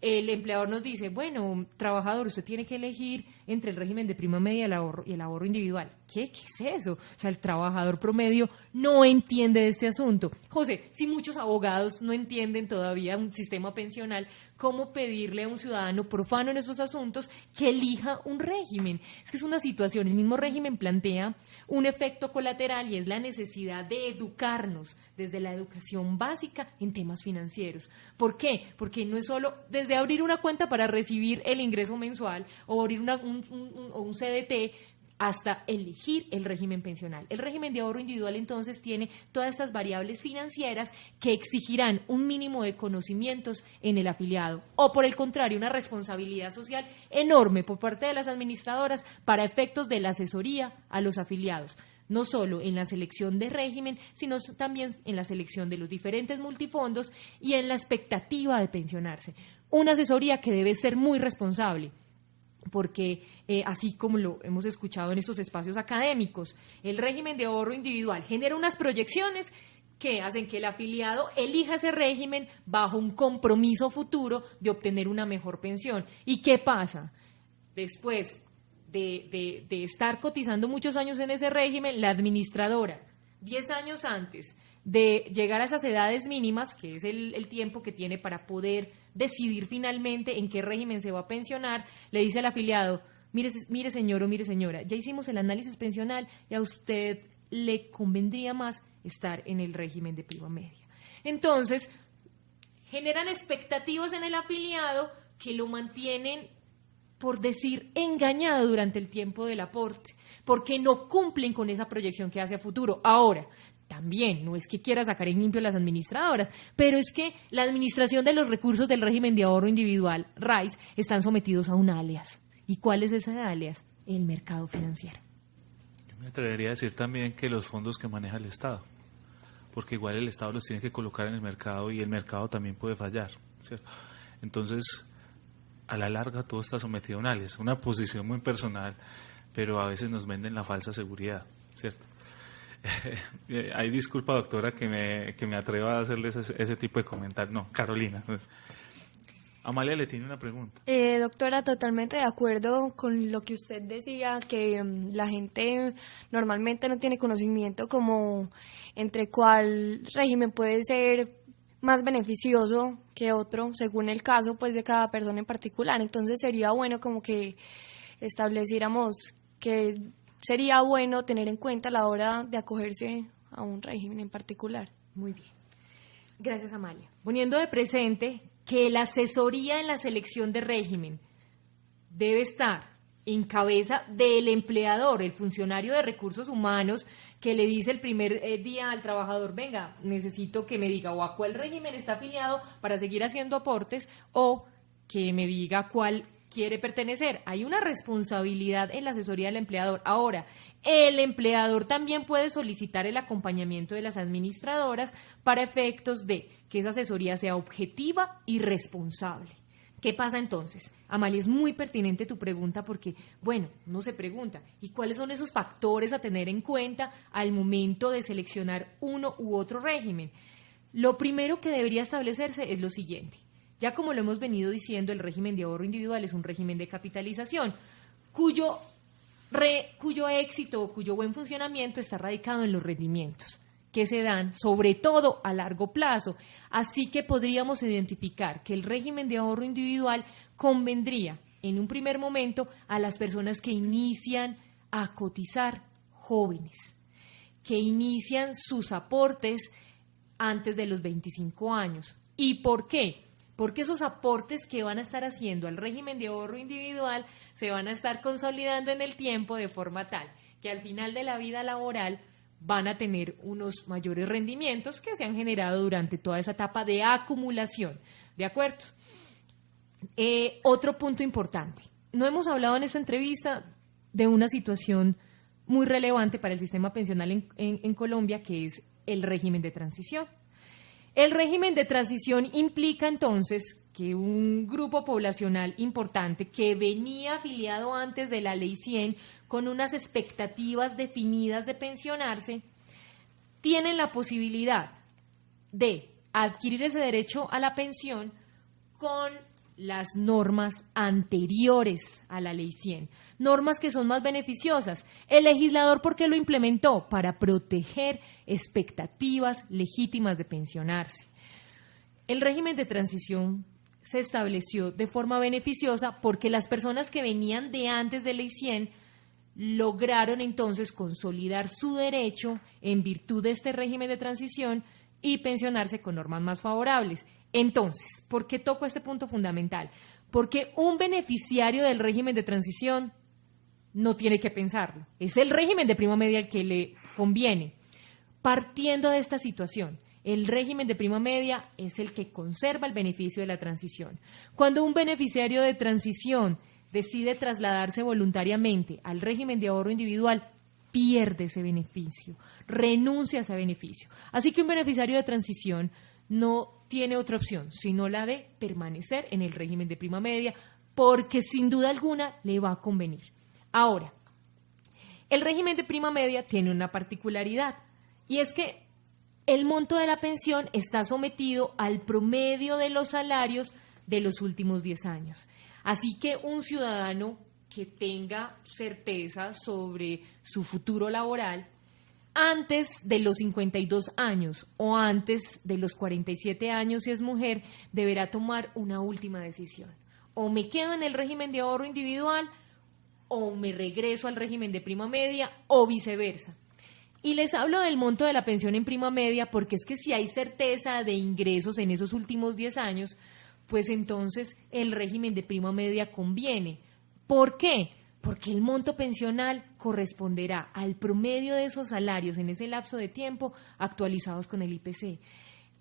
el empleador nos dice, bueno, trabajador, usted tiene que elegir entre el régimen de prima media y el ahorro individual. ¿Qué es eso? O sea, el trabajador promedio no entiende de este asunto. José, si muchos abogados no entienden todavía un sistema pensional, ¿cómo pedirle a un ciudadano profano en estos asuntos que elija un régimen? Es que es una situación, el mismo régimen plantea un efecto colateral y es la necesidad de educarnos desde la educación básica en temas financieros. ¿Por qué? Porque no es solo desde abrir una cuenta para recibir el ingreso mensual o abrir un CDT, hasta elegir el régimen pensional. El régimen de ahorro individual entonces tiene todas estas variables financieras que exigirán un mínimo de conocimientos en el afiliado o por el contrario una responsabilidad social enorme por parte de las administradoras para efectos de la asesoría a los afiliados, no solo en la selección de régimen, sino también en la selección de los diferentes multifondos y en la expectativa de pensionarse. Una asesoría que debe ser muy responsable, porque así como lo hemos escuchado en estos espacios académicos, el régimen de ahorro individual genera unas proyecciones que hacen que el afiliado elija ese régimen bajo un compromiso futuro de obtener una mejor pensión. ¿Y qué pasa? Después de estar cotizando muchos años en ese régimen, la administradora, 10 años antes de llegar a esas edades mínimas, que es el tiempo que tiene para poder decidir finalmente en qué régimen se va a pensionar, le dice al afiliado: mire señor o mire señora, ya hicimos el análisis pensional y a usted le convendría más estar en el régimen de prima media. Entonces, generan expectativas en el afiliado que lo mantienen, por decir, engañado durante el tiempo del aporte, porque no cumplen con esa proyección que hace a futuro. Ahora, también, no es que quiera sacar en limpio a las administradoras, pero es que la administración de los recursos del régimen de ahorro individual, RAIS, están sometidos a un alias. ¿Y cuál es ese alias? El mercado financiero. Yo me atrevería a decir también que los fondos que maneja el Estado, porque igual el Estado los tiene que colocar en el mercado y el mercado también puede fallar, ¿cierto? Entonces, a la larga todo está sometido a un alias, una posición muy personal, pero a veces nos venden la falsa seguridad, ¿cierto? Hay disculpa, doctora, que me atreva a hacerles ese tipo de comentarios. No, Carolina. Amalia le tiene una pregunta. Doctora, totalmente de acuerdo con lo que usted decía, que la gente normalmente no tiene conocimiento como entre cuál régimen puede ser más beneficioso que otro, según el caso pues de cada persona en particular. Entonces sería bueno como que estableciéramos que sería bueno tener en cuenta a la hora de acogerse a un régimen en particular. Muy bien. Gracias, Amalia. Poniendo de presente que la asesoría en la selección de régimen debe estar en cabeza del empleador, el funcionario de recursos humanos, que le dice el primer día al trabajador: venga, necesito que me diga o a cuál régimen está afiliado para seguir haciendo aportes, o que me diga a cuál quiere pertenecer. Hay una responsabilidad en la asesoría del empleador. Ahora, el empleador también puede solicitar el acompañamiento de las administradoras para efectos de que esa asesoría sea objetiva y responsable. ¿Qué pasa entonces? Amalia, es muy pertinente tu pregunta porque, bueno, uno se pregunta, ¿y cuáles son esos factores a tener en cuenta al momento de seleccionar uno u otro régimen? Lo primero que debería establecerse es lo siguiente. Ya como lo hemos venido diciendo, el régimen de ahorro individual es un régimen de capitalización, cuyo éxito o cuyo buen funcionamiento está radicado en los rendimientos que se dan, sobre todo a largo plazo. Así que podríamos identificar que el régimen de ahorro individual convendría en un primer momento a las personas que inician a cotizar jóvenes, que inician sus aportes antes de los 25 años. ¿Y por qué? Porque esos aportes que van a estar haciendo al régimen de ahorro individual se van a estar consolidando en el tiempo de forma tal que al final de la vida laboral van a tener unos mayores rendimientos que se han generado durante toda esa etapa de acumulación. ¿De acuerdo? Otro punto importante. No hemos hablado en esta entrevista de una situación muy relevante para el sistema pensional en Colombia, que es el régimen de transición. El régimen de transición implica entonces que un grupo poblacional importante que venía afiliado antes de la Ley 100 con unas expectativas definidas de pensionarse, tienen la posibilidad de adquirir ese derecho a la pensión con las normas anteriores a la Ley 100, normas que son más beneficiosas. El legislador, ¿por qué lo implementó? Para proteger expectativas legítimas de pensionarse. El régimen de transición se estableció de forma beneficiosa porque las personas que venían de antes de Ley 100 lograron entonces consolidar su derecho en virtud de este régimen de transición y pensionarse con normas más favorables. Entonces, ¿por qué toco este punto fundamental? Porque un beneficiario del régimen de transición no tiene que pensarlo. Es el régimen de prima media el que le conviene. Partiendo de esta situación, el régimen de prima media es el que conserva el beneficio de la transición. Cuando un beneficiario de transición decide trasladarse voluntariamente al régimen de ahorro individual, pierde ese beneficio, renuncia a ese beneficio. Así que un beneficiario de transición no tiene otra opción, sino la de permanecer en el régimen de prima media, porque sin duda alguna le va a convenir. Ahora, el régimen de prima media tiene una particularidad, y es que el monto de la pensión está sometido al promedio de los salarios de los últimos 10 años. Así que un ciudadano que tenga certeza sobre su futuro laboral antes de los 52 años o antes de los 47 años si es mujer, deberá tomar una última decisión. O me quedo en el régimen de ahorro individual o me regreso al régimen de prima media o viceversa. Y les hablo del monto de la pensión en prima media porque es que si hay certeza de ingresos en esos últimos 10 años, pues entonces el régimen de prima media conviene. ¿Por qué? Porque el monto pensional corresponderá al promedio de esos salarios en ese lapso de tiempo actualizados con el IPC.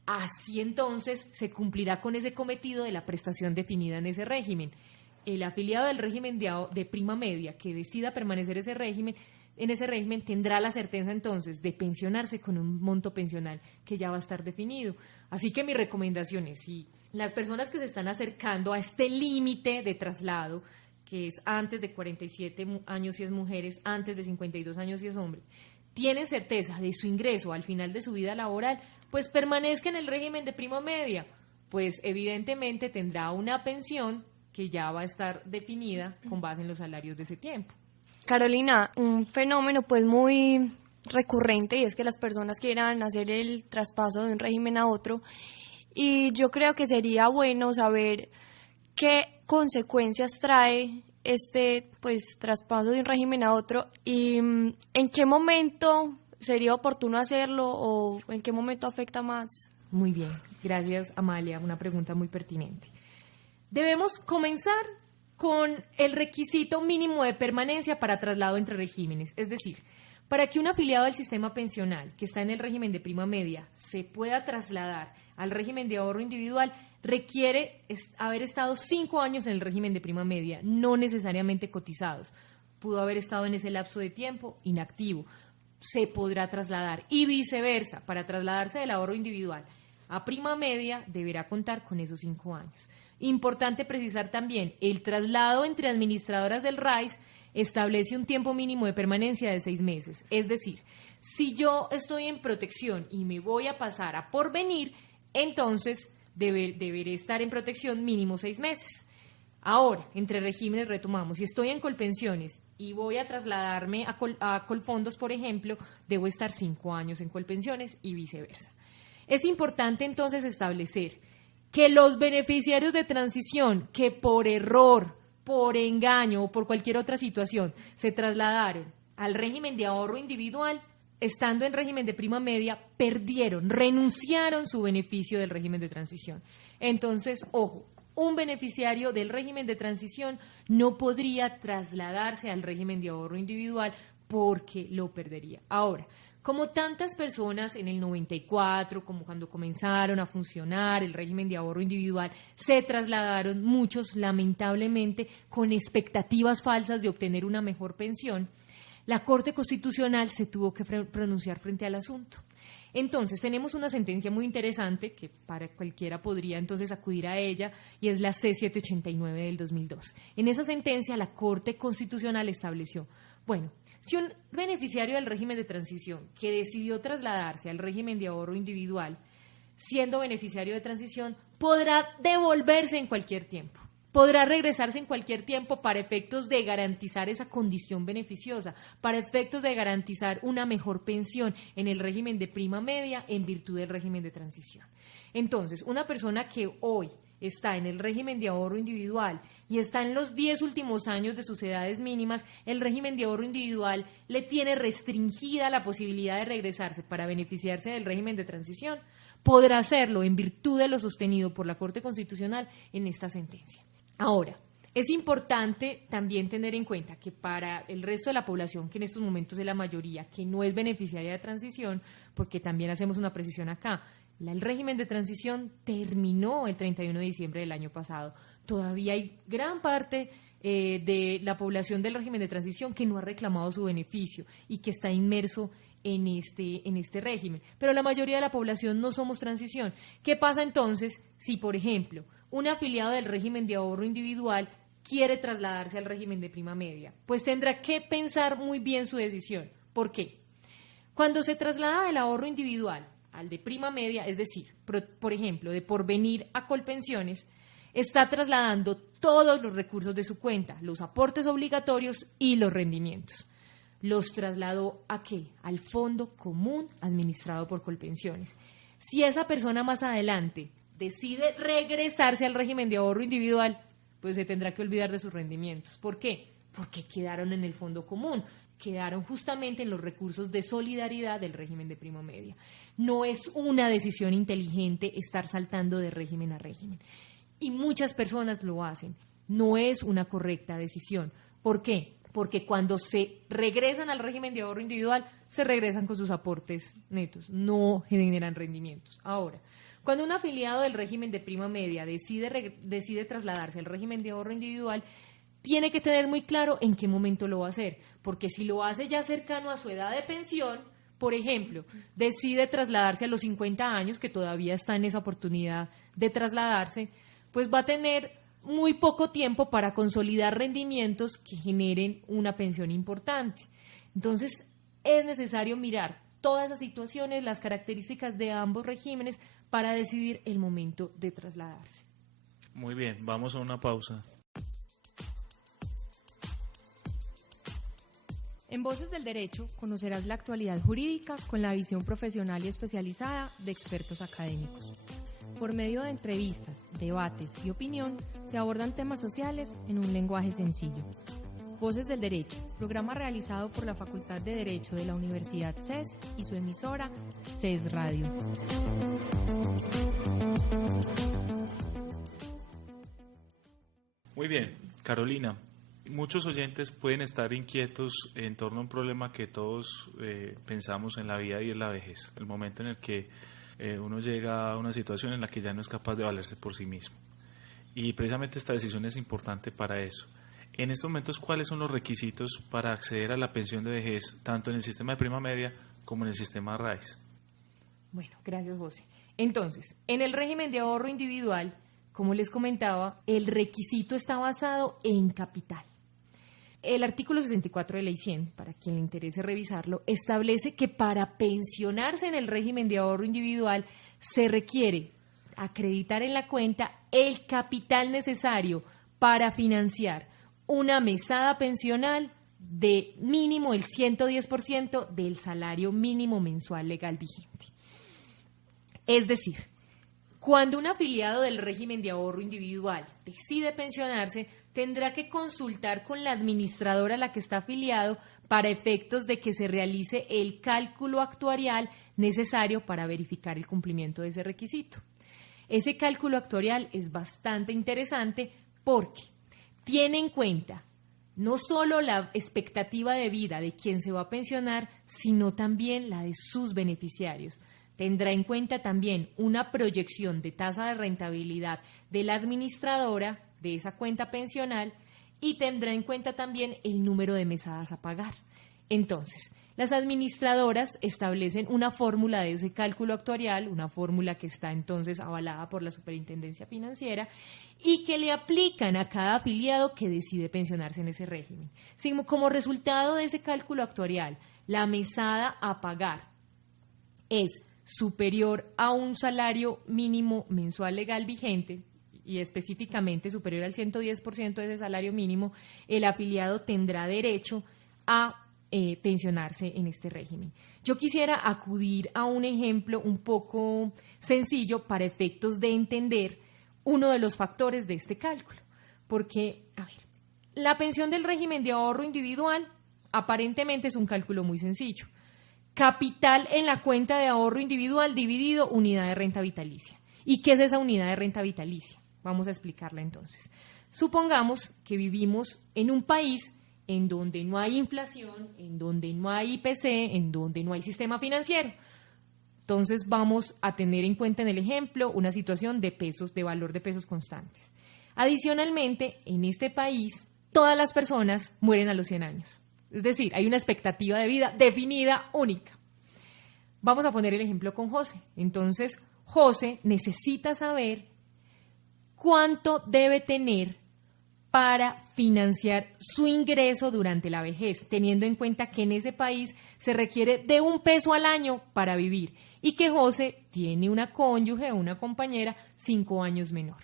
Así entonces se cumplirá con ese cometido de la prestación definida en ese régimen. El afiliado del régimen de prima media que decida permanecer en ese régimen tendrá la certeza entonces de pensionarse con un monto pensional que ya va a estar definido. Así que mi recomendación es, si las personas que se están acercando a este límite de traslado, que es antes de 47 años si es mujeres, antes de 52 años si es hombre, tienen certeza de su ingreso al final de su vida laboral, pues permanezca en el régimen de prima media, pues evidentemente tendrá una pensión que ya va a estar definida con base en los salarios de ese tiempo. Carolina, un fenómeno pues muy recurrente y es que las personas quieran hacer el traspaso de un régimen a otro, y yo creo que sería bueno saber qué consecuencias trae este pues traspaso de un régimen a otro y en qué momento sería oportuno hacerlo o en qué momento afecta más. Muy bien, gracias Amalia, una pregunta muy pertinente. Debemos comenzar con el requisito mínimo de permanencia para traslado entre regímenes, es decir, para que un afiliado del sistema pensional que está en el régimen de prima media se pueda trasladar al régimen de ahorro individual, requiere haber estado 5 años en el régimen de prima media, no necesariamente cotizados. Pudo haber estado en ese lapso de tiempo inactivo, se podrá trasladar y viceversa. Para trasladarse del ahorro individual a prima media deberá contar con esos 5 años. Importante precisar también, el traslado entre administradoras del RAIS establece un tiempo mínimo de permanencia de 6 meses. Es decir, si yo estoy en protección y me voy a pasar a porvenir, entonces deberé estar en protección mínimo 6 meses. Ahora, entre regímenes retomamos, si estoy en Colpensiones y voy a trasladarme a Colfondos, por ejemplo, debo estar 5 años en Colpensiones y viceversa. Es importante entonces establecer que los beneficiarios de transición que por error, por engaño o por cualquier otra situación se trasladaron al régimen de ahorro individual, estando en régimen de prima media, renunciaron su beneficio del régimen de transición. Entonces, ojo, un beneficiario del régimen de transición no podría trasladarse al régimen de ahorro individual porque lo perdería. Ahora, como tantas personas en el 94, como cuando comenzaron a funcionar el régimen de ahorro individual, se trasladaron muchos, lamentablemente, con expectativas falsas de obtener una mejor pensión, la Corte Constitucional se tuvo que pronunciar frente al asunto. Entonces, tenemos una sentencia muy interesante que para cualquiera podría entonces acudir a ella, y es la C-789 del 2002. En esa sentencia, la Corte Constitucional estableció, bueno, si un beneficiario del régimen de transición que decidió trasladarse al régimen de ahorro individual, siendo beneficiario de transición, podrá devolverse en cualquier tiempo. podrá regresarse en cualquier tiempo para efectos de garantizar esa condición beneficiosa, para efectos de garantizar una mejor pensión en el régimen de prima media en virtud del régimen de transición. Entonces, una persona que hoy está en el régimen de ahorro individual y está en los 10 últimos años de sus edades mínimas, el régimen de ahorro individual le tiene restringida la posibilidad de regresarse para beneficiarse del régimen de transición. Podrá hacerlo en virtud de lo sostenido por la Corte Constitucional en esta sentencia. Ahora, es importante también tener en cuenta que para el resto de la población, que en estos momentos es la mayoría, que no es beneficiaria de transición, porque también hacemos una precisión acá, el régimen de transición terminó el 31 de diciembre del año pasado. Todavía hay gran parte de la población del régimen de transición que no ha reclamado su beneficio y que está inmerso en este régimen. Pero la mayoría de la población no somos transición. ¿Qué pasa entonces si, por ejemplo, un afiliado del régimen de ahorro individual quiere trasladarse al régimen de prima media? Pues tendrá que pensar muy bien su decisión. ¿Por qué? Cuando se traslada del ahorro individual al de prima media, es decir, por ejemplo, de Porvenir a Colpensiones, está trasladando todos los recursos de su cuenta, los aportes obligatorios y los rendimientos. ¿Los trasladó a qué? Al fondo común administrado por Colpensiones. Si esa persona más adelante decide regresarse al régimen de ahorro individual, pues se tendrá que olvidar de sus rendimientos. ¿Por qué? Porque quedaron en el fondo común, quedaron justamente en los recursos de solidaridad del régimen de prima media. No es una decisión inteligente estar saltando de régimen a régimen. Y muchas personas lo hacen. No es una correcta decisión. ¿Por qué? Porque cuando se regresan al régimen de ahorro individual, se regresan con sus aportes netos, no generan rendimientos. Ahora, cuando un afiliado del régimen de prima media decide trasladarse al régimen de ahorro individual, tiene que tener muy claro en qué momento lo va a hacer, porque si lo hace ya cercano a su edad de pensión, por ejemplo, decide trasladarse a los 50 años, que todavía está en esa oportunidad de trasladarse, pues va a tener muy poco tiempo para consolidar rendimientos que generen una pensión importante. Entonces, es necesario mirar todas esas situaciones, las características de ambos regímenes para decidir el momento de trasladarse. Muy bien, vamos a una pausa. En Voces del Derecho conocerás la actualidad jurídica con la visión profesional y especializada de expertos académicos. Por medio de entrevistas, debates y opinión, se abordan temas sociales en un lenguaje sencillo. Voces del Derecho, programa realizado por la Facultad de Derecho de la Universidad CES y su emisora CES Radio. Muy bien, Carolina. Muchos oyentes pueden estar inquietos en torno a un problema que todos pensamos en la vida y es la vejez, el momento en el que uno llega a una situación en la que ya no es capaz de valerse por sí mismo. Y precisamente esta decisión es importante para eso. En estos momentos, ¿cuáles son los requisitos para acceder a la pensión de vejez, tanto en el sistema de prima media como en el sistema RAIS? Bueno, gracias, José. Entonces, en el régimen de ahorro individual, como les comentaba, el requisito está basado en capital. El artículo 64 de Ley 100, para quien le interese revisarlo, establece que para pensionarse en el régimen de ahorro individual se requiere acreditar en la cuenta el capital necesario para financiar una mesada pensional de mínimo el 110% del salario mínimo mensual legal vigente. Es decir, cuando un afiliado del régimen de ahorro individual decide pensionarse, tendrá que consultar con la administradora a la que está afiliado para efectos de que se realice el cálculo actuarial necesario para verificar el cumplimiento de ese requisito. Ese cálculo actuarial es bastante interesante porque tiene en cuenta no solo la expectativa de vida de quien se va a pensionar, sino también la de sus beneficiarios. Tendrá en cuenta también una proyección de tasa de rentabilidad de la administradora de esa cuenta pensional y tendrá en cuenta también el número de mesadas a pagar. Entonces, las administradoras establecen una fórmula de ese cálculo actuarial, una fórmula que está entonces avalada por la Superintendencia Financiera y que le aplican a cada afiliado que decide pensionarse en ese régimen. Como resultado de ese cálculo actuarial, la mesada a pagar es superior a un salario mínimo mensual legal vigente, y específicamente superior al 110% de ese salario mínimo, el afiliado tendrá derecho a pensionarse en este régimen. Yo quisiera acudir a un ejemplo un poco sencillo para efectos de entender uno de los factores de este cálculo, porque, a ver, la pensión del régimen de ahorro individual aparentemente es un cálculo muy sencillo. Capital en la cuenta de ahorro individual dividido unidad de renta vitalicia. ¿Y qué es esa unidad de renta vitalicia? Vamos a explicarla entonces. Supongamos que vivimos en un país en donde no hay inflación, en donde no hay IPC, en donde no hay sistema financiero. Entonces vamos a tener en cuenta en el ejemplo una situación de pesos, de valor de pesos constantes. Adicionalmente, en este país, todas las personas mueren a los 100 años. Es decir, hay una expectativa de vida definida, única. Vamos a poner el ejemplo con José. Entonces, José necesita saber cuánto debe tener para financiar su ingreso durante la vejez, teniendo en cuenta que en ese país se requiere de $1 al año para vivir y que José tiene una cónyuge o una compañera 5 años menor.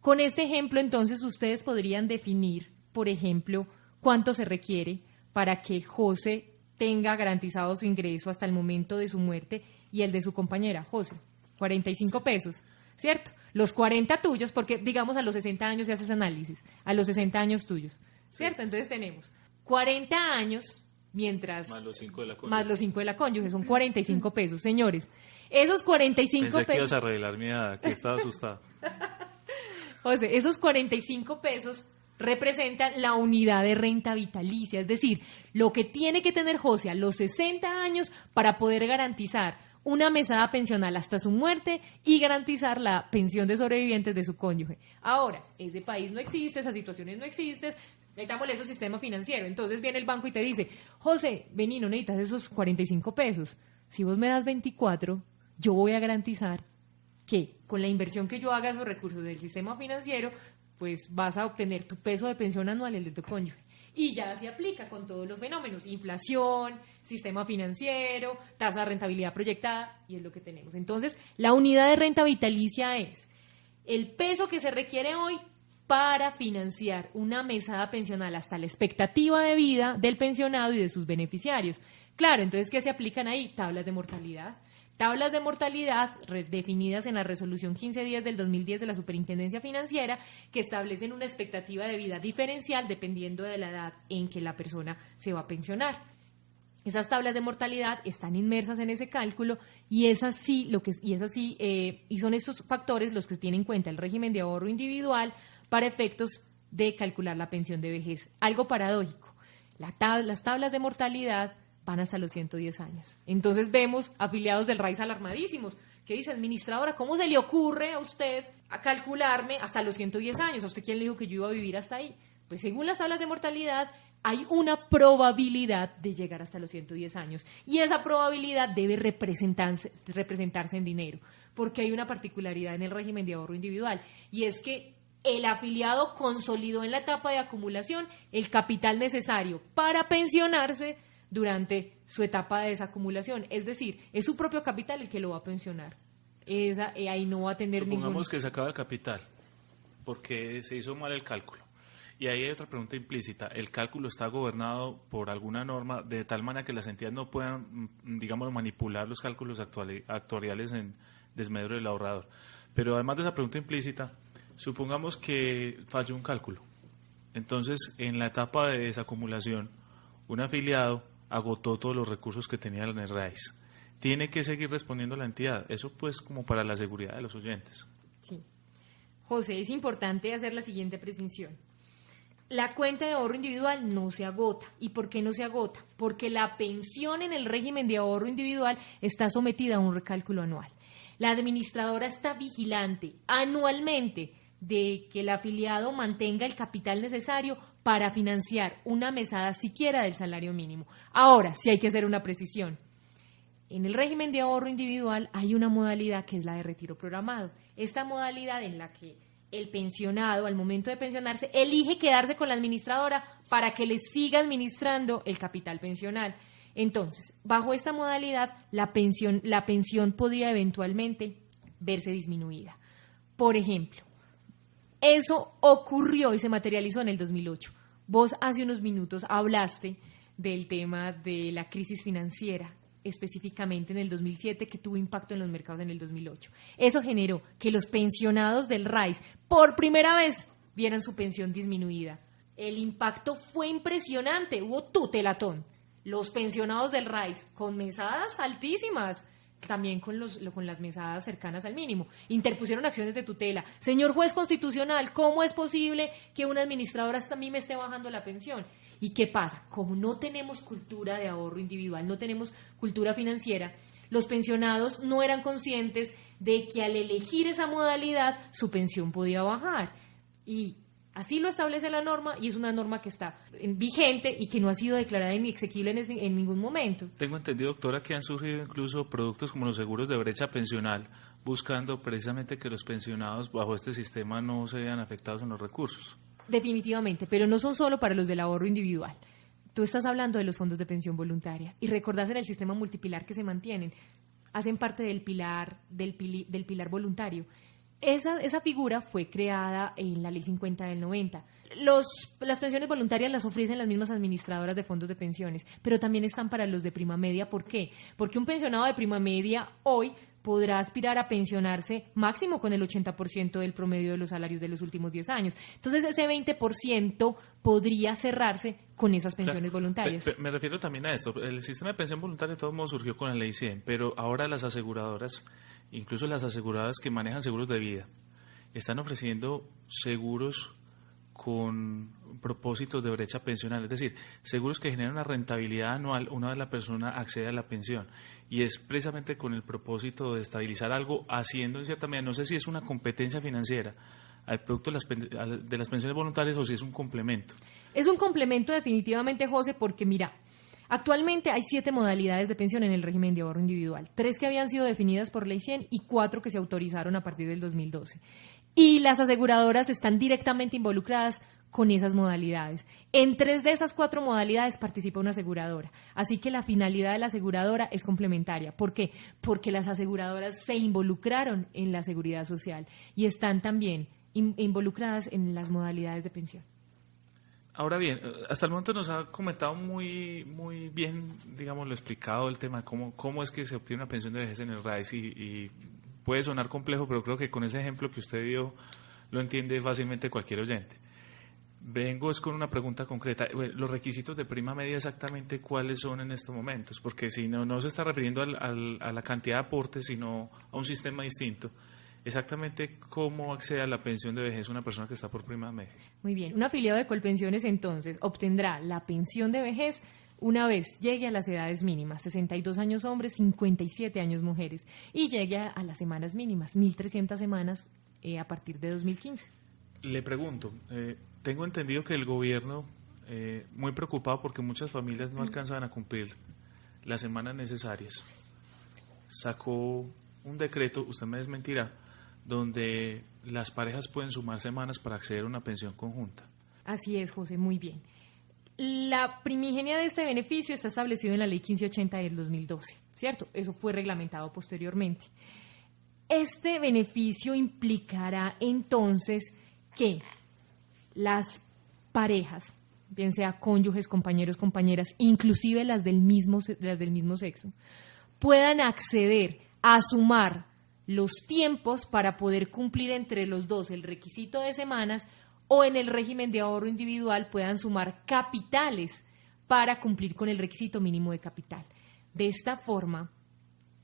Con este ejemplo, entonces, ustedes podrían definir, por ejemplo, cuánto se requiere para que José tenga garantizado su ingreso hasta el momento de su muerte y el de su compañera, José, 45 pesos, ¿cierto? Los 40 tuyos, porque digamos a los 60 años se hace ese análisis, a los 60 años tuyos, ¿cierto? Sí. Entonces tenemos 40 años, mientras... Más los 5 de la cónyuge. Más los 5 de la cónyuge, son 45 pesos. Señores, esos 45 pesos... Pensé que ibas a revelar mi edad, que estaba asustado. José, esos 45 pesos representan la unidad de renta vitalicia, es decir, lo que tiene que tener José a los 60 años para poder garantizar una mesada pensional hasta su muerte y garantizar la pensión de sobrevivientes de su cónyuge. Ahora, ese país no existe, esas situaciones no existen, necesitamos ese sistema financiero. Entonces viene el banco y te dice, José, vení, no necesitas esos 45 pesos. Si vos me das 24, yo voy a garantizar que con la inversión que yo haga esos recursos del sistema financiero, pues vas a obtener tu peso de pensión anual, el de tu cónyuge. Y ya se aplica con todos los fenómenos, inflación, sistema financiero, tasa de rentabilidad proyectada, y es lo que tenemos. Entonces, la unidad de renta vitalicia es el peso que se requiere hoy para financiar una mesada pensional hasta la expectativa de vida del pensionado y de sus beneficiarios. Claro, entonces, ¿qué se aplican ahí? Tablas de mortalidad. Tablas de mortalidad definidas en la resolución 1510 del 2010 de la Superintendencia Financiera, que establecen una expectativa de vida diferencial dependiendo de la edad en que la persona se va a pensionar. Esas tablas de mortalidad están inmersas en ese cálculo y son estos factores los que tiene en cuenta el régimen de ahorro individual para efectos de calcular la pensión de vejez. Algo paradójico, las tablas de mortalidad van hasta los 110 años. Entonces vemos afiliados del RAIS alarmadísimos, que dice, administradora, ¿cómo se le ocurre a usted a calcularme hasta los 110 años? ¿A usted quién le dijo que yo iba a vivir hasta ahí? Pues según las tablas de mortalidad, hay una probabilidad de llegar hasta los 110 años. Y esa probabilidad debe representarse en dinero, porque hay una particularidad en el régimen de ahorro individual, y es que el afiliado consolidó en la etapa de acumulación el capital necesario para pensionarse durante su etapa de desacumulación. Es decir, es su propio capital el que lo va a pensionar. Ahí no va a tener Supongamos que se acaba el capital, porque se hizo mal el cálculo. Y ahí hay otra pregunta implícita. ¿El cálculo está gobernado por alguna norma de tal manera que las entidades no puedan, digamos, manipular los cálculos actuariales en desmedro del ahorrador? Pero además de esa pregunta implícita, supongamos que falló un cálculo. Entonces, en la etapa de desacumulación, un afiliado agotó todos los recursos que tenía en el RAIS. Tiene que seguir respondiendo a la entidad. Eso pues como para la seguridad de los oyentes. Sí. José, es importante hacer la siguiente precisión. La cuenta de ahorro individual no se agota. ¿Y por qué no se agota? Porque la pensión en el régimen de ahorro individual está sometida a un recálculo anual. La administradora está vigilante anualmente de que el afiliado mantenga el capital necesario para financiar una mesada siquiera del salario mínimo. Ahora, sí hay que hacer una precisión. En el régimen de ahorro individual hay una modalidad que es la de retiro programado. Esta modalidad en la que el pensionado, al momento de pensionarse, elige quedarse con la administradora para que le siga administrando el capital pensional. Entonces, bajo esta modalidad, la pensión podría eventualmente verse disminuida. Por ejemplo, Eso ocurrió y se materializó en el 2008. Vos hace unos minutos hablaste del tema de la crisis financiera, específicamente en el 2007, que tuvo impacto en los mercados en el 2008. Eso generó que los pensionados del RAIS, por primera vez, vieran su pensión disminuida. El impacto fue impresionante, hubo tutelatón. Los pensionados del RAIS, con mesadas altísimas, también con las mesadas cercanas al mínimo, interpusieron acciones de tutela. Señor juez constitucional, ¿cómo es posible que una administradora hasta a mí me esté bajando la pensión? ¿Y qué pasa? Como no tenemos cultura de ahorro individual, no tenemos cultura financiera, los pensionados no eran conscientes de que al elegir esa modalidad su pensión podía bajar. Y así lo establece la norma, y es una norma que está vigente y que no ha sido declarada inexequible en ningún momento. Tengo entendido, doctora, que han surgido incluso productos como los seguros de brecha pensional, buscando precisamente que los pensionados bajo este sistema no se vean afectados en los recursos. Definitivamente, pero no son solo para los del ahorro individual. Tú estás hablando de los fondos de pensión voluntaria y recordás en el sistema multipilar que se mantienen, hacen parte del pilar voluntario. Esa figura fue creada en la Ley 50 del 90. Las pensiones voluntarias las ofrecen las mismas administradoras de fondos de pensiones, pero también están para los de prima media. ¿Por qué? Porque un pensionado de prima media hoy podrá aspirar a pensionarse máximo con el 80% del promedio de los salarios de los últimos 10 años. Entonces, ese 20% podría cerrarse con esas pensiones voluntarias. Me refiero también a esto. El sistema de pensión voluntaria de todos modos surgió con la Ley 100, pero ahora las aseguradoras, incluso las aseguradoras que manejan seguros de vida, están ofreciendo seguros con propósitos de brecha pensional, es decir, seguros que generan una rentabilidad anual una vez la persona accede a la pensión, y es precisamente con el propósito de estabilizar algo, haciendo en cierta medida, no sé si es una competencia financiera al producto de las pensiones voluntarias o si es un complemento. Es un complemento definitivamente, José, porque mira, actualmente hay 7 modalidades de pensión en el régimen de ahorro individual, 3 que habían sido definidas por Ley 100 y 4 que se autorizaron a partir del 2012. Y las aseguradoras están directamente involucradas con esas modalidades. En 3 de esas 4 modalidades participa una aseguradora. Así que la finalidad de la aseguradora es complementaria. ¿Por qué? Porque las aseguradoras se involucraron en la seguridad social y están también involucradas en las modalidades de pensión. Ahora bien, hasta el momento nos ha comentado muy bien, digamos, lo explicado el tema, cómo es que se obtiene una pensión de vejez en el RAIS y puede sonar complejo, pero creo que con ese ejemplo que usted dio lo entiende fácilmente cualquier oyente. Vengo es con una pregunta concreta. Los requisitos de prima media exactamente cuáles son en estos momentos, porque si no se está refiriendo a la cantidad de aportes, sino a un sistema distinto. Exactamente cómo accede a la pensión de vejez una persona que está por prima media. Muy bien, un afiliado de Colpensiones entonces obtendrá la pensión de vejez una vez llegue a las edades mínimas, 62 años hombres, 57 años mujeres, y llegue a las semanas mínimas, 1.300 semanas a partir de 2015. Le pregunto, tengo entendido que el gobierno, muy preocupado porque muchas familias no alcanzan a cumplir las semanas necesarias, sacó un decreto, usted me desmentirá, donde las parejas pueden sumar semanas para acceder a una pensión conjunta. Así es, José, muy bien. La primigenia de este beneficio está establecido en la Ley 1580 del 2012, ¿cierto? Eso fue reglamentado posteriormente. Este beneficio implicará entonces que las parejas, bien sea cónyuges, compañeros, compañeras, inclusive las del mismo sexo, puedan acceder a sumar los tiempos para poder cumplir entre los dos el requisito de semanas, o en el régimen de ahorro individual puedan sumar capitales para cumplir con el requisito mínimo de capital. De esta forma,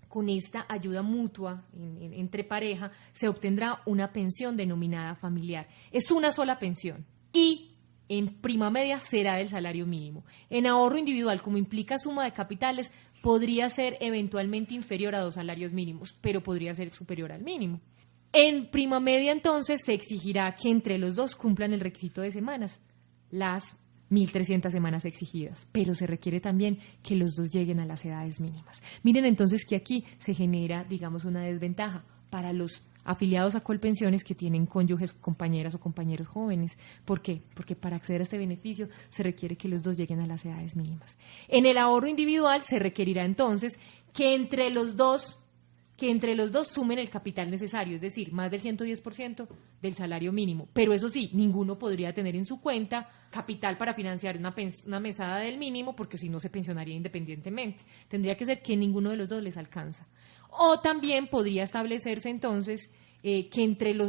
con esta ayuda mutua entre pareja, se obtendrá una pensión denominada familiar. Es una sola pensión y en prima media será del salario mínimo. En ahorro individual, como implica suma de capitales, podría ser eventualmente inferior a 2 salarios mínimos, pero podría ser superior al mínimo. En prima media, entonces, se exigirá que entre los dos cumplan el requisito de semanas, las 1.300 semanas exigidas, pero se requiere también que los dos lleguen a las edades mínimas. Miren entonces que aquí se genera, digamos, una desventaja para los afiliados a Colpensiones que tienen cónyuges, compañeras o compañeros jóvenes. ¿Por qué? Porque para acceder a este beneficio se requiere que los dos lleguen a las edades mínimas. En el ahorro individual se requerirá entonces que entre los dos que entre los dos sumen el capital necesario, es decir, más del 110% del salario mínimo. Pero eso sí, ninguno podría tener en su cuenta capital para financiar una mesada del mínimo, porque si no se pensionaría independientemente. Tendría que ser que ninguno de los dos les alcanza. O también podría establecerse entonces que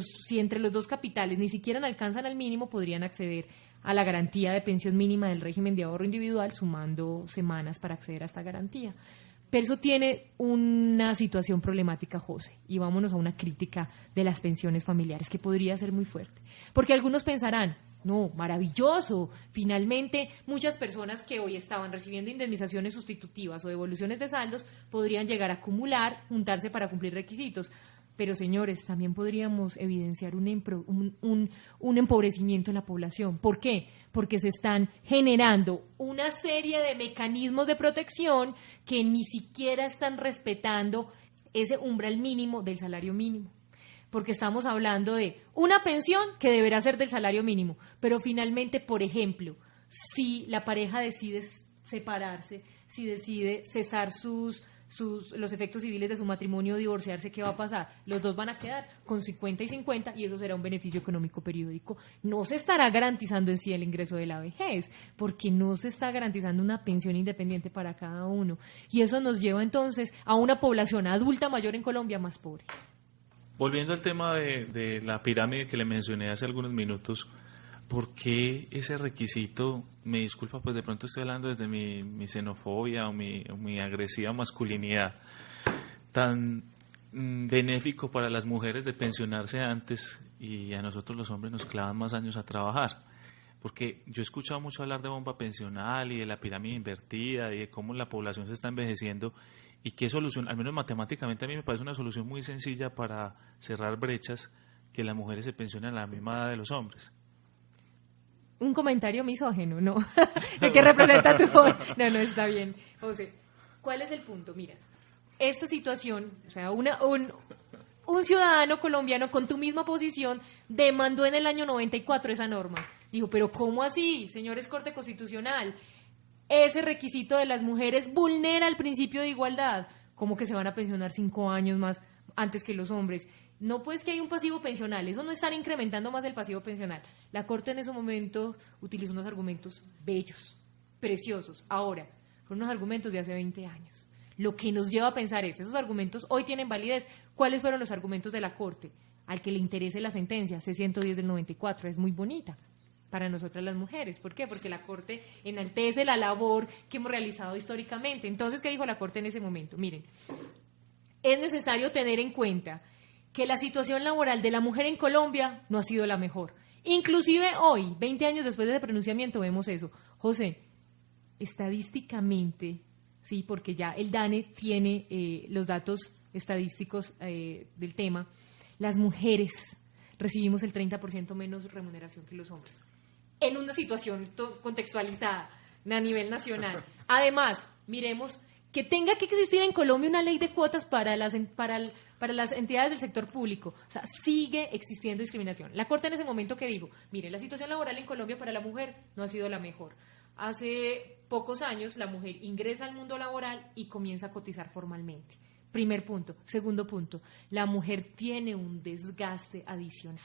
si entre los dos capitales ni siquiera alcanzan al mínimo, podrían acceder a la garantía de pensión mínima del régimen de ahorro individual, sumando semanas para acceder a esta garantía. Pero eso tiene una situación problemática, José, y vámonos a una crítica de las pensiones familiares, que podría ser muy fuerte. Porque algunos pensarán, no, maravilloso, finalmente muchas personas que hoy estaban recibiendo indemnizaciones sustitutivas o devoluciones de saldos podrían llegar a acumular, juntarse para cumplir requisitos. Pero, señores, también podríamos evidenciar un empobrecimiento en la población. ¿Por qué? Porque se están generando una serie de mecanismos de protección que ni siquiera están respetando ese umbral mínimo del salario mínimo. Porque estamos hablando de una pensión que deberá ser del salario mínimo, pero finalmente, por ejemplo, si la pareja decide separarse, si decide cesar los efectos civiles de su matrimonio o divorciarse, ¿qué va a pasar? Los dos van a quedar con 50 y 50 y eso será un beneficio económico periódico. No se estará garantizando en sí el ingreso de la vejez, porque no se está garantizando una pensión independiente para cada uno. Y eso nos lleva entonces a una población adulta mayor en Colombia más pobre. Volviendo al tema de la pirámide que le mencioné hace algunos minutos, ¿por qué ese requisito? Me disculpa, pues de pronto estoy hablando desde mi xenofobia o mi agresiva masculinidad, tan benéfico para las mujeres de pensionarse antes y a nosotros los hombres nos clavan más años a trabajar. Porque yo he escuchado mucho hablar de bomba pensional y de la pirámide invertida y de cómo la población se está envejeciendo y qué solución, al menos matemáticamente a mí me parece una solución muy sencilla para cerrar brechas, que las mujeres se pensionen a la misma edad de los hombres. Un comentario misógino, ¿no? ¿De qué representa tu joven? No, está bien. José, ¿cuál es el punto? Mira, esta situación, o sea, un ciudadano colombiano con tu misma posición demandó en el año 94 esa norma. Dijo, pero ¿cómo así, señores Corte Constitucional? Ese requisito de las mujeres vulnera el principio de igualdad. ¿Cómo que se van a pensionar 5 años más antes que los hombres? No, pues que hay un pasivo pensional, eso no están incrementando más el pasivo pensional. La Corte en ese momento utilizó unos argumentos bellos, preciosos. Ahora, fueron unos argumentos de hace 20 años. Lo que nos lleva a pensar es, esos argumentos hoy tienen validez. ¿Cuáles fueron los argumentos de la Corte? Al que le interese la sentencia, C-110 del 94, es muy bonita para nosotras las mujeres. ¿Por qué? Porque la Corte enaltece la labor que hemos realizado históricamente. Entonces, ¿qué dijo la Corte en ese momento? Miren, es necesario tener en cuenta que la situación laboral de la mujer en Colombia no ha sido la mejor. Inclusive hoy, 20 años después de ese pronunciamiento, vemos eso. José, estadísticamente, sí, porque ya el DANE tiene los datos estadísticos del tema, las mujeres recibimos el 30% menos remuneración que los hombres. En una situación contextualizada a nivel nacional. Además, miremos que tenga que existir en Colombia una ley de cuotas para las entidades del sector público. O sea, sigue existiendo discriminación. La Corte en ese momento que dijo, mire, la situación laboral en Colombia para la mujer no ha sido la mejor. Hace pocos años la mujer ingresa al mundo laboral y comienza a cotizar formalmente. Primer punto. Segundo punto, la mujer tiene un desgaste adicional.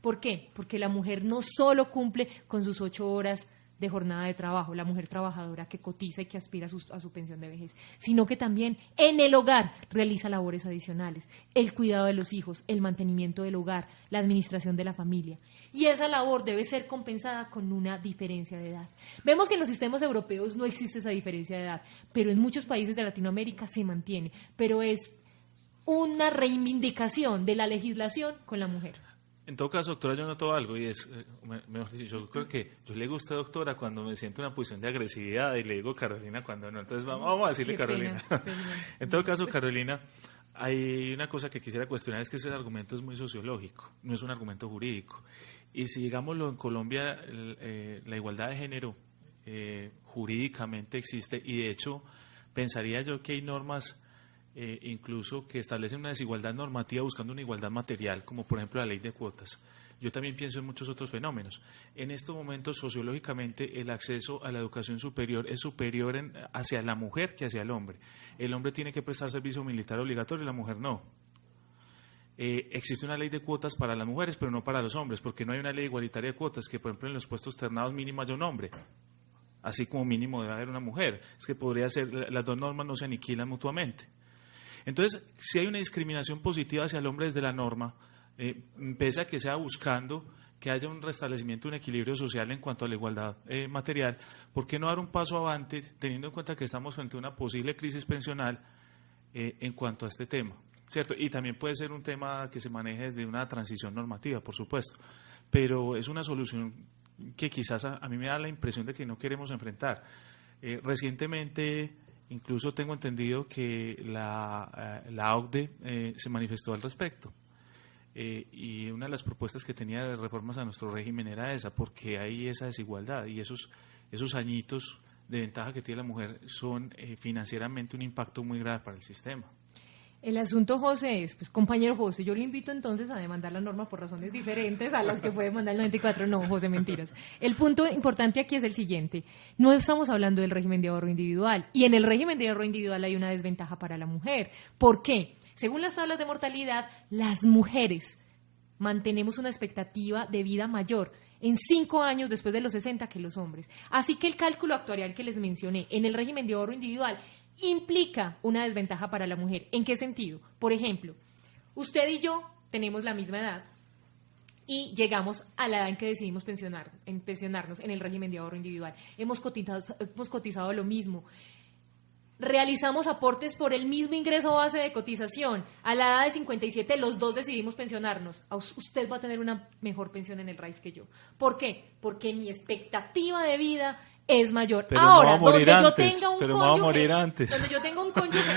¿Por qué? Porque la mujer no solo cumple con sus 8 horas de jornada de trabajo, la mujer trabajadora que cotiza y que aspira a su pensión de vejez, sino que también en el hogar realiza labores adicionales, el cuidado de los hijos, el mantenimiento del hogar, la administración de la familia. Y esa labor debe ser compensada con una diferencia de edad. Vemos que en los sistemas europeos no existe esa diferencia de edad, pero en muchos países de Latinoamérica se mantiene, pero es una reivindicación de la legislación con la mujer. En todo caso, doctora, yo noto algo y es, mejor dicho, yo creo que yo le gusta, doctora, cuando me siento en una posición de agresividad y le digo Carolina cuando no. Entonces vamos a decirle Carolina. En todo caso, Carolina, hay una cosa que quisiera cuestionar, es que ese argumento es muy sociológico, no es un argumento jurídico. Y si, digámoslo, en Colombia la igualdad de género jurídicamente existe y de hecho pensaría yo que hay normas incluso que establecen una desigualdad normativa buscando una igualdad material, como por ejemplo la ley de cuotas. Yo también pienso en muchos otros fenómenos. En estos momentos, sociológicamente, el acceso a la educación superior es superior hacia la mujer que hacia el hombre. el hombre tiene que prestar servicio militar obligatorio y la mujer no. Existe una ley de cuotas para las mujeres, pero no para los hombres, porque no hay una ley igualitaria de cuotas que, por ejemplo, en los puestos ternados mínimo haya un hombre, así como mínimo debe haber una mujer. Es que podría ser, las dos normas no se aniquilan mutuamente. Entonces, si hay una discriminación positiva hacia el hombre desde la norma, pese a que sea buscando que haya un restablecimiento, un equilibrio social en cuanto a la igualdad material, ¿por qué no dar un paso avante, teniendo en cuenta que estamos frente a una posible crisis pensional en cuanto a este tema? ¿Cierto? Y también puede ser un tema que se maneje desde una transición normativa, por supuesto, pero es una solución que quizás a mí me da la impresión de que no queremos enfrentar. Recientemente, incluso tengo entendido que la OCDE se manifestó al respecto, y una de las propuestas que tenía de reformas a nuestro régimen era esa, porque hay esa desigualdad y esos añitos de ventaja que tiene la mujer son financieramente un impacto muy grave para el sistema. El asunto, José, es, pues, compañero José, yo le invito entonces a demandar la norma por razones diferentes a las que puede demandar el 94. No, José, mentiras. El punto importante aquí es el siguiente. No estamos hablando del régimen de ahorro individual, y en el régimen de ahorro individual hay una desventaja para la mujer. ¿Por qué? Según las tablas de mortalidad, las mujeres mantenemos una expectativa de vida mayor en 5 años después de los 60 que los hombres. Así que el cálculo actuarial que les mencioné en el régimen de ahorro individual implica una desventaja para la mujer. ¿En qué sentido? Por ejemplo, usted y yo tenemos la misma edad y llegamos a la edad en que decidimos pensionarnos en el régimen de ahorro individual. Hemos cotizado lo mismo. Realizamos aportes por el mismo ingreso base de cotización. A la edad de 57 los dos decidimos pensionarnos. Usted va a tener una mejor pensión en el RAIS que yo. ¿Por qué? Porque mi expectativa de vida es mayor. Pero ahora, me voy a morir donde antes, yo tenga un pero me voy a cónyuge, morir antes. donde yo tenga un cónyuge,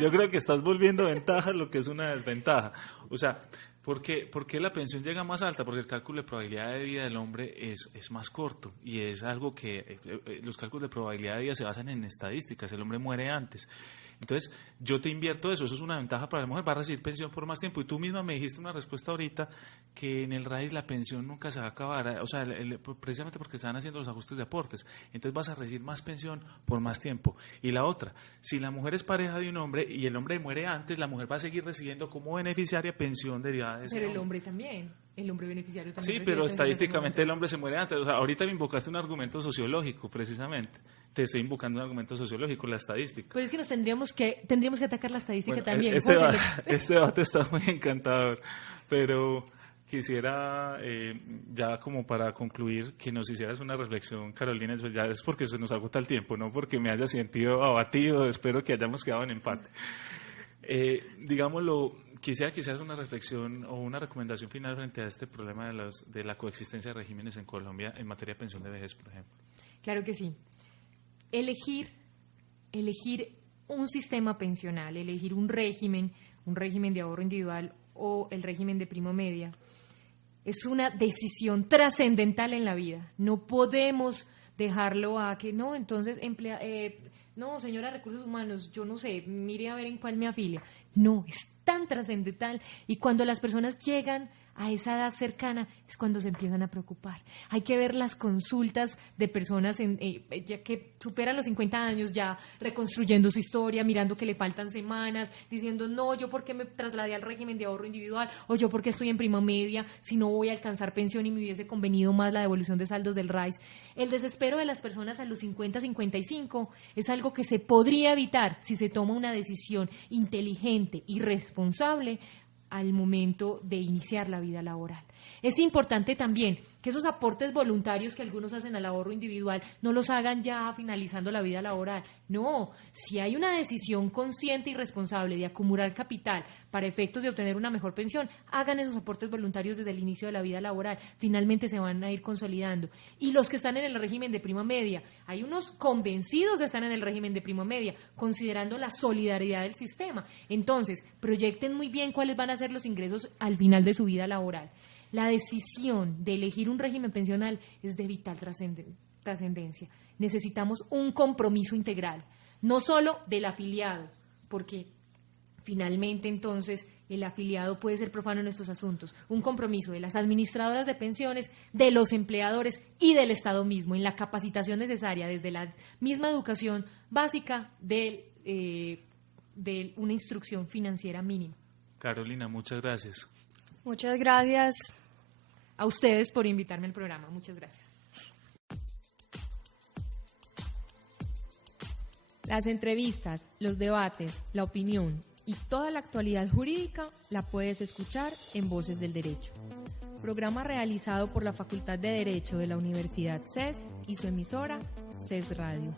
Yo creo que estás volviendo ventaja lo que es una desventaja. O sea, ¿por qué la pensión llega más alta? Porque el cálculo de probabilidad de vida del hombre es más corto, y es algo que los cálculos de probabilidad de vida se basan en estadísticas. El hombre muere antes. Entonces, yo te invierto eso es una ventaja para la mujer, va a recibir pensión por más tiempo. Y tú misma me dijiste una respuesta ahorita que en el RAIS la pensión nunca se va a acabar, o sea, precisamente porque están haciendo los ajustes de aportes. Entonces vas a recibir más pensión por más tiempo. Y la otra, si la mujer es pareja de un hombre y el hombre muere antes, la mujer va a seguir recibiendo como beneficiaria pensión derivada de ese Pero el hombre. hombre también. El hombre beneficiario también. Sí, pero estadísticamente el hombre se muere antes. O sea, ahorita me invocaste un argumento sociológico, precisamente. Te estoy invocando un argumento sociológico, la estadística. Pero es que tendríamos que atacar la estadística Bueno, también. Este debate está muy encantador, pero quisiera, ya como para concluir, que nos hicieras una reflexión, Carolina. Pues ya es porque se nos agota el tiempo, no porque me haya sentido abatido. Espero que hayamos quedado en empate. Digámoslo, quisiera que hicieras una reflexión o una recomendación final frente a este problema de la coexistencia de regímenes en Colombia en materia de pensión de vejez, por ejemplo. Claro que sí. Elegir un sistema pensional, elegir un régimen de ahorro individual o el régimen de prima media, es una decisión trascendental en la vida. No podemos dejarlo a que no, entonces no, señora Recursos Humanos, yo no sé, mire a ver en cuál me afilia. No, es tan trascendental, y cuando las personas llegan a esa edad cercana es cuando se empiezan a preocupar. Hay que ver las consultas de personas ya que superan los 50 años, ya reconstruyendo su historia, mirando que le faltan semanas, diciendo, no, yo por qué me trasladé al régimen de ahorro individual, o yo por qué estoy en prima media, si no voy a alcanzar pensión y me hubiese convenido más la devolución de saldos del RAIS. El desespero de las personas a los 50, 55 es algo que se podría evitar si se toma una decisión inteligente y responsable al momento de iniciar la vida laboral. Es importante también que esos aportes voluntarios que algunos hacen al ahorro individual no los hagan ya finalizando la vida laboral. No, si hay una decisión consciente y responsable de acumular capital para efectos de obtener una mejor pensión, hagan esos aportes voluntarios desde el inicio de la vida laboral. Finalmente se van a ir consolidando. Y los que están en el régimen de prima media, hay unos convencidos de estar en el régimen de prima media, considerando la solidaridad del sistema. Entonces, proyecten muy bien cuáles van a ser los ingresos al final de su vida laboral. La decisión de elegir un régimen pensional es de vital trascendencia. Necesitamos un compromiso integral, no solo del afiliado, porque finalmente entonces el afiliado puede ser profano en estos asuntos. Un compromiso de las administradoras de pensiones, de los empleadores y del Estado mismo, en la capacitación necesaria desde la misma educación básica del de una instrucción financiera mínima. Carolina, muchas gracias. Muchas gracias. A ustedes por invitarme al programa. Muchas gracias. Las entrevistas, los debates, la opinión y toda la actualidad jurídica la puedes escuchar en Voces del Derecho. Programa realizado por la Facultad de Derecho de la Universidad CES y su emisora CES Radio.